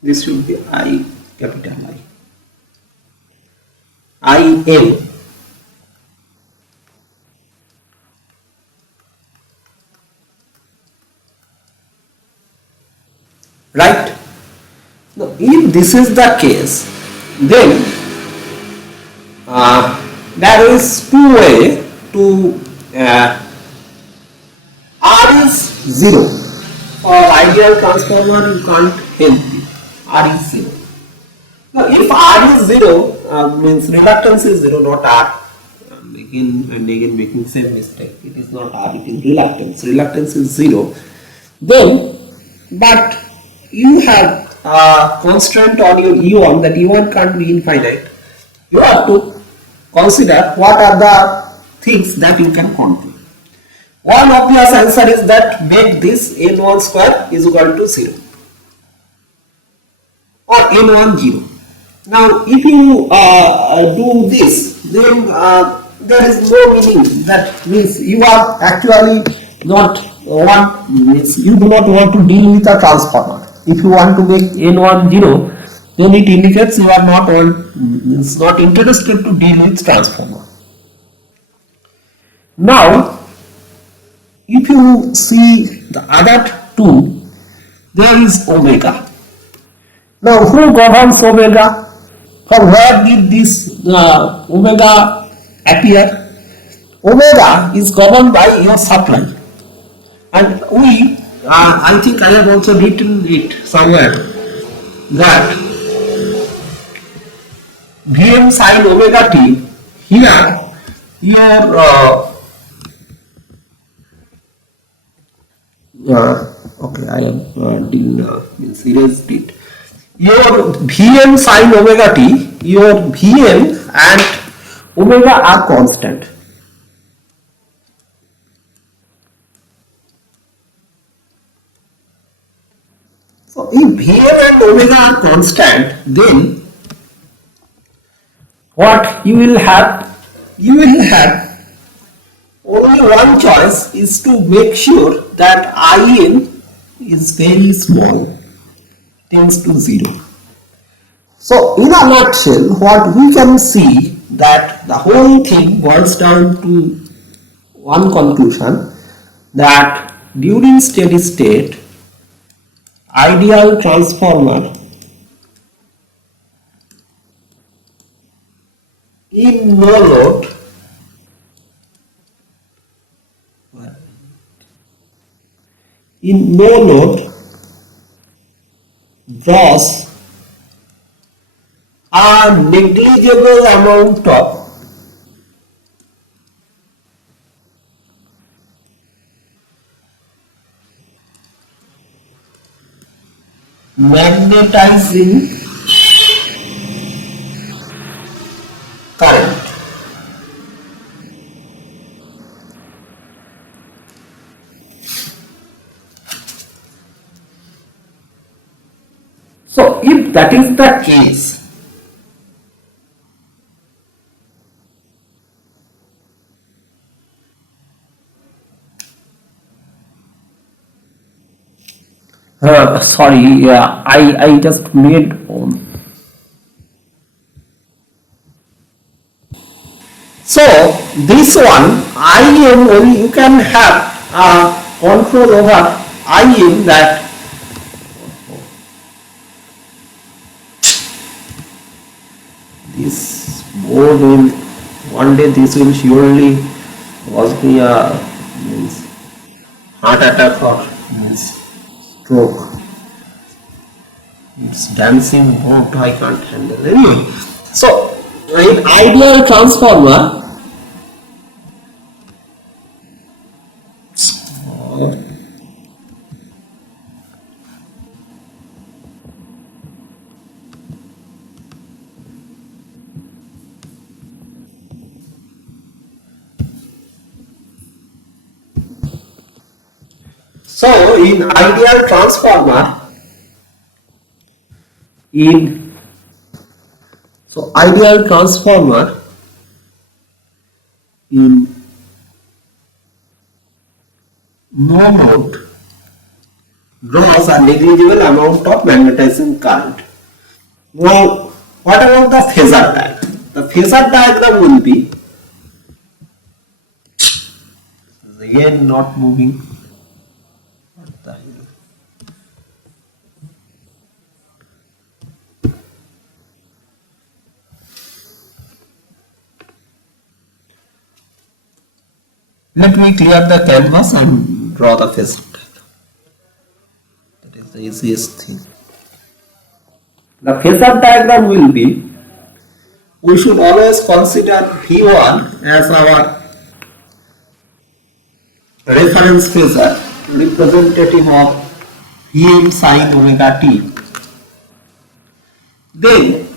this should be I, capital I M. Right? Now, if this is the case, then there is two way to R is 0. For ideal transformer you can't help it. R is 0. Now if R is 0 means reluctance is 0, not R. Again and again making same mistake. It is not R, it is reluctance. Reluctance is 0. Then, but you have a constraint on your E1 that E1 can't be infinite. You have to consider what are the things that you can control. One obvious answer is that make this n1 square is equal to 0 or n1 0. Now if you do this, then there is no meaning. That means you are actually not means you do not want to deal with a transformer. If you want to make n1 0, then it indicates you are not interested to deal with transformer. Now if you see the other two, there is omega. Now who governs omega? From where did this omega appear? Omega is governed by your supply, and I think I have also written it somewhere that Vm sin omega t, here your okay, I have erased it. Your Vm sin omega t, your Vm and omega are constant. So if Vm and omega are constant, then what you will have? You will have only one choice is to make sure that In is very small, tends to 0. So in a nutshell, what we can see that the whole thing boils down to one conclusion, that during steady state, ideal transformer in no load draws a negligible amount of magnetizing current. So if that is the case, sorry, I just made so this one IM only you can have control over IM, that this board will one day this will surely cause me a heart attack or stroke. It's dancing board, I can't handle. Anyway, so in ideal transformer, so in ideal transformer, ideal transformer in no load draws a negligible amount of magnetizing current. Now, what about the phasor diagram? The phasor diagram will be again not moving. What the hell? Let me clear the canvas and draw the phasor diagram. That is the easiest thing. The phasor diagram will be, we should always consider V1 as our reference phasor, representative of Vm sin omega t. Then,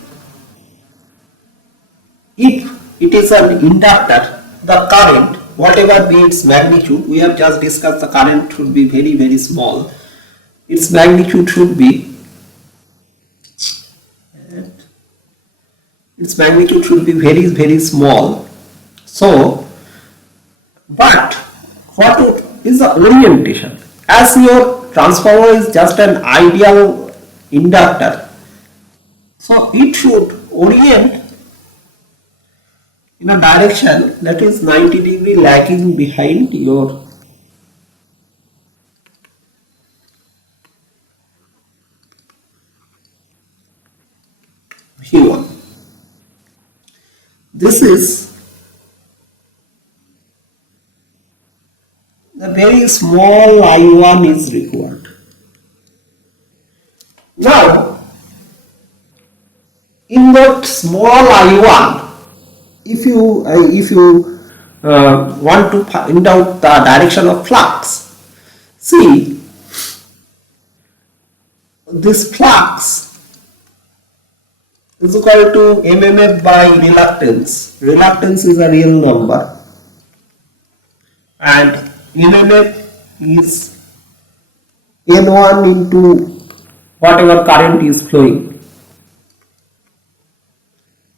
if it is an inductor, the current, whatever be its magnitude, we have just discussed the current should be very, very small. Its magnitude should be very, very small. So, but what is the orientation? As your transformer is just an ideal inductor, so it should orient in a direction that is 90 degree lagging behind your V1. This is the very small I1 is required. Now, in that small I1, if you want to find out the direction of flux, see this flux is equal to mmf by reluctance. Reluctance is a real number, and mmf is N1 into whatever current is flowing.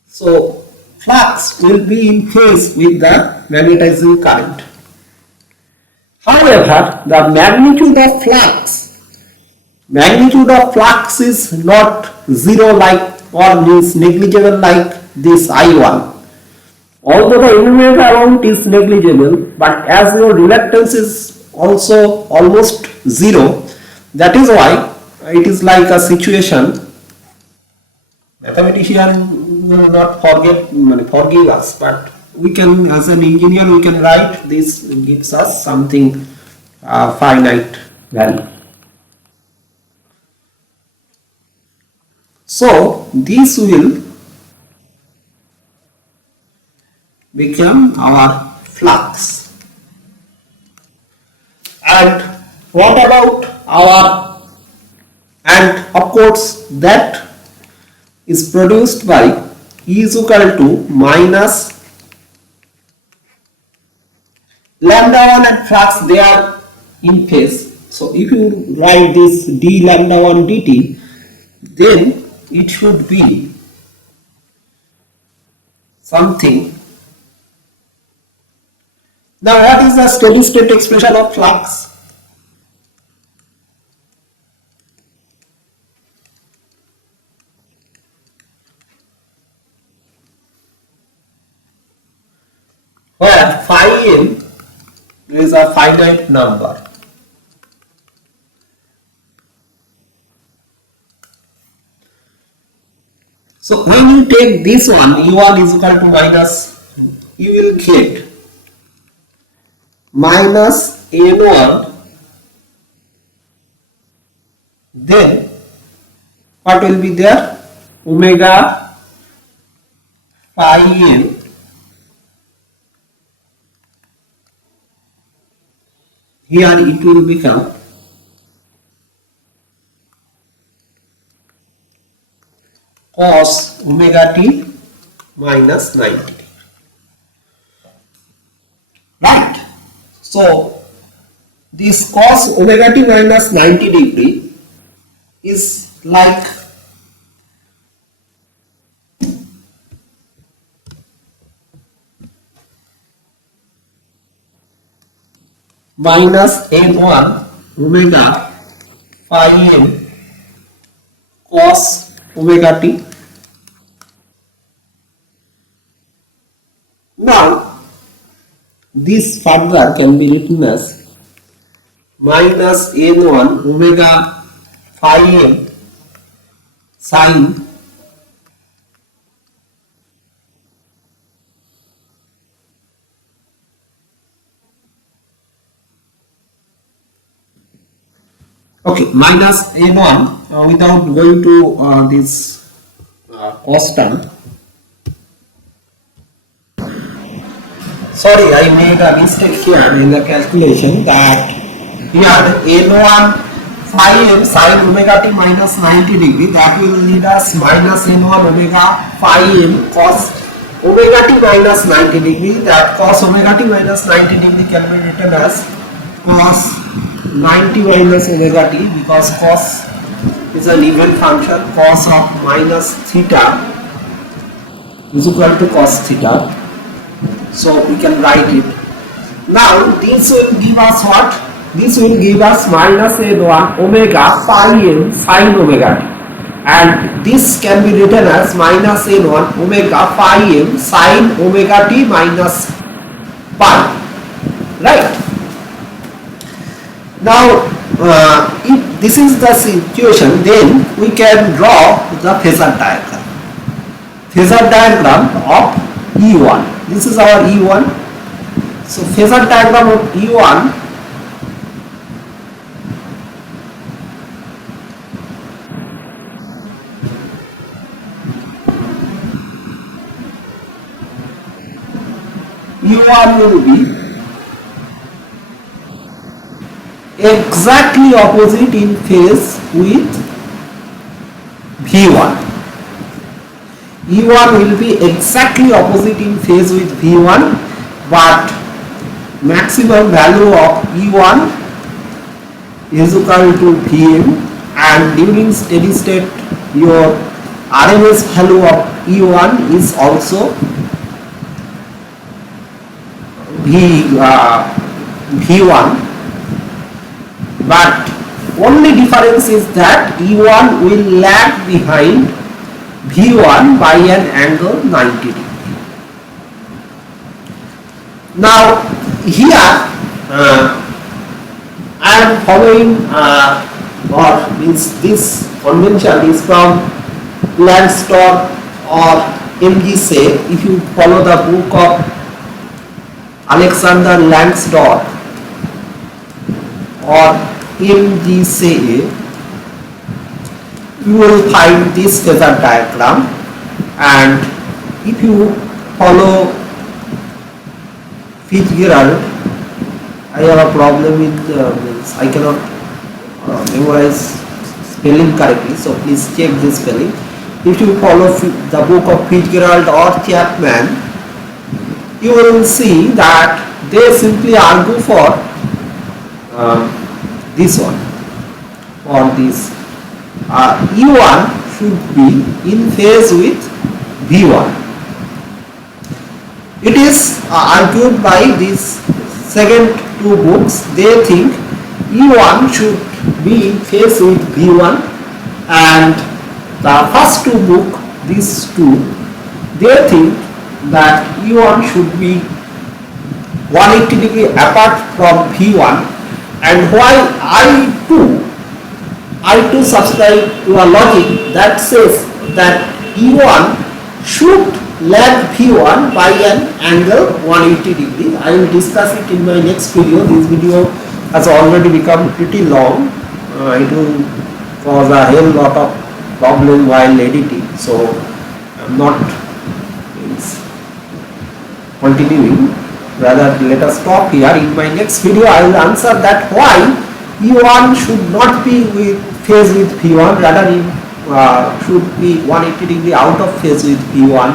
So flux will be in phase with the magnetizing current. However, the magnitude of flux is not zero like or means negligible like this I1. Although the mmf amount is negligible, but as your reluctance is also almost zero, that is why it is like a situation. Mathematician will not forgive us, but we can, as an engineer, we can write this gives us something finite value. So this will become our flux. And what about and of course that is produced by E is equal to minus lambda 1 and flux, they are in phase. So if you write this d lambda 1 dt, then it should be something. Now what is the steady state expression of flux? Where phi m is a finite number. So when you take this one, u1 is equal to minus, you will get minus n1, then what will be there? Omega phi m here it will become cos omega t minus 90. Right? So this cos omega t minus 90 degree is like minus n1 omega phi m cos omega t. Now this further can be written as minus n1 omega phi m sin Okay, minus n1 without going to this cos term. Sorry, I made a mistake here in the calculation that here n1 phi m sin omega t minus 90 degree, that will lead us minus n1 omega phi m cos omega t minus 90 degree. That cos omega t minus 90 degree can be written as cos 90 minus omega t, because cos is an even function. Cos of minus theta is equal to cos theta, so we can write it. Now this will give us what? This will give us minus n1 omega phi m sin omega t, and this can be written as minus n1 omega phi m sin omega t minus pi, right? Now if this is the situation, then we can draw the Phasor diagram. Phasor diagram of E1. This is our E1. So Phasor diagram of E1. E1 will be exactly opposite in phase with V1. E1 will be exactly opposite in phase with V1, but maximum value of E1 is equal to Vm, and during steady state your RMS value of E1 is also V1, but only difference is that E1 will lag behind V1 by an angle 90 degree. Now here I am following or means this convention is from Langstor or MGSE. If you follow the book of Alexander Langstor or MGSE, you will find this Phasor diagram, and if you follow Fitzgerald, I have a problem with I cannot memorize spelling correctly, so please check this spelling. If you follow the book of Fitzgerald or Chapman, you will see that they simply argue for this one, or this E1 should be in phase with V1. It is argued by these second two books. They think E1 should be in phase with V1, and the first two book, these two, they think that E1 should be 180 degree apart from V1, and while I too subscribe to a logic that says that E1 should lag V1 by an angle 180 degree. I will discuss it in my next video. This video has already become pretty long. It will cause a hell lot of problem while editing, so I am not continuing. Rather, let us stop here. In my next video I will answer that why E1 should not be with phase with V1, rather it should be 180 degree out of phase with V1,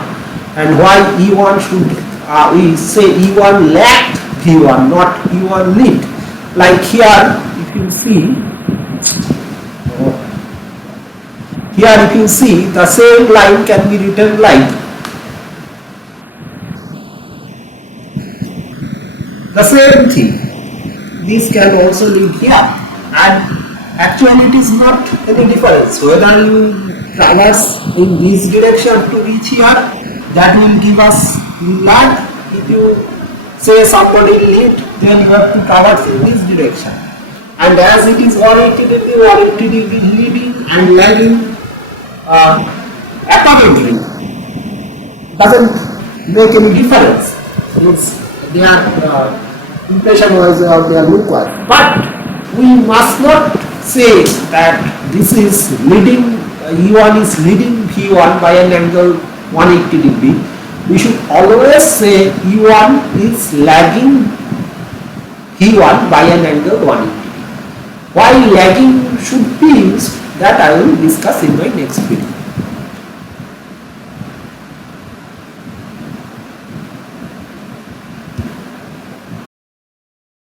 and why E1 should we say E1 lagged V1, not E1 lead. Like here, if you see, the same line can be written like the same thing. This can also lead here, and actually it is not any difference whether you traverse in this direction to reach here, that will give us lag. If you say somebody lead, then you have to traverse in this direction, and as it is 180 degree leading and lagging apparently doesn't make any difference. Their impression was their look was, but we must not say that this is leading, E1 is leading V1 by an angle 180 degree, we should always say E1 is lagging V1 by an angle 180 degree. Why lagging should be used, that I will discuss in my next video.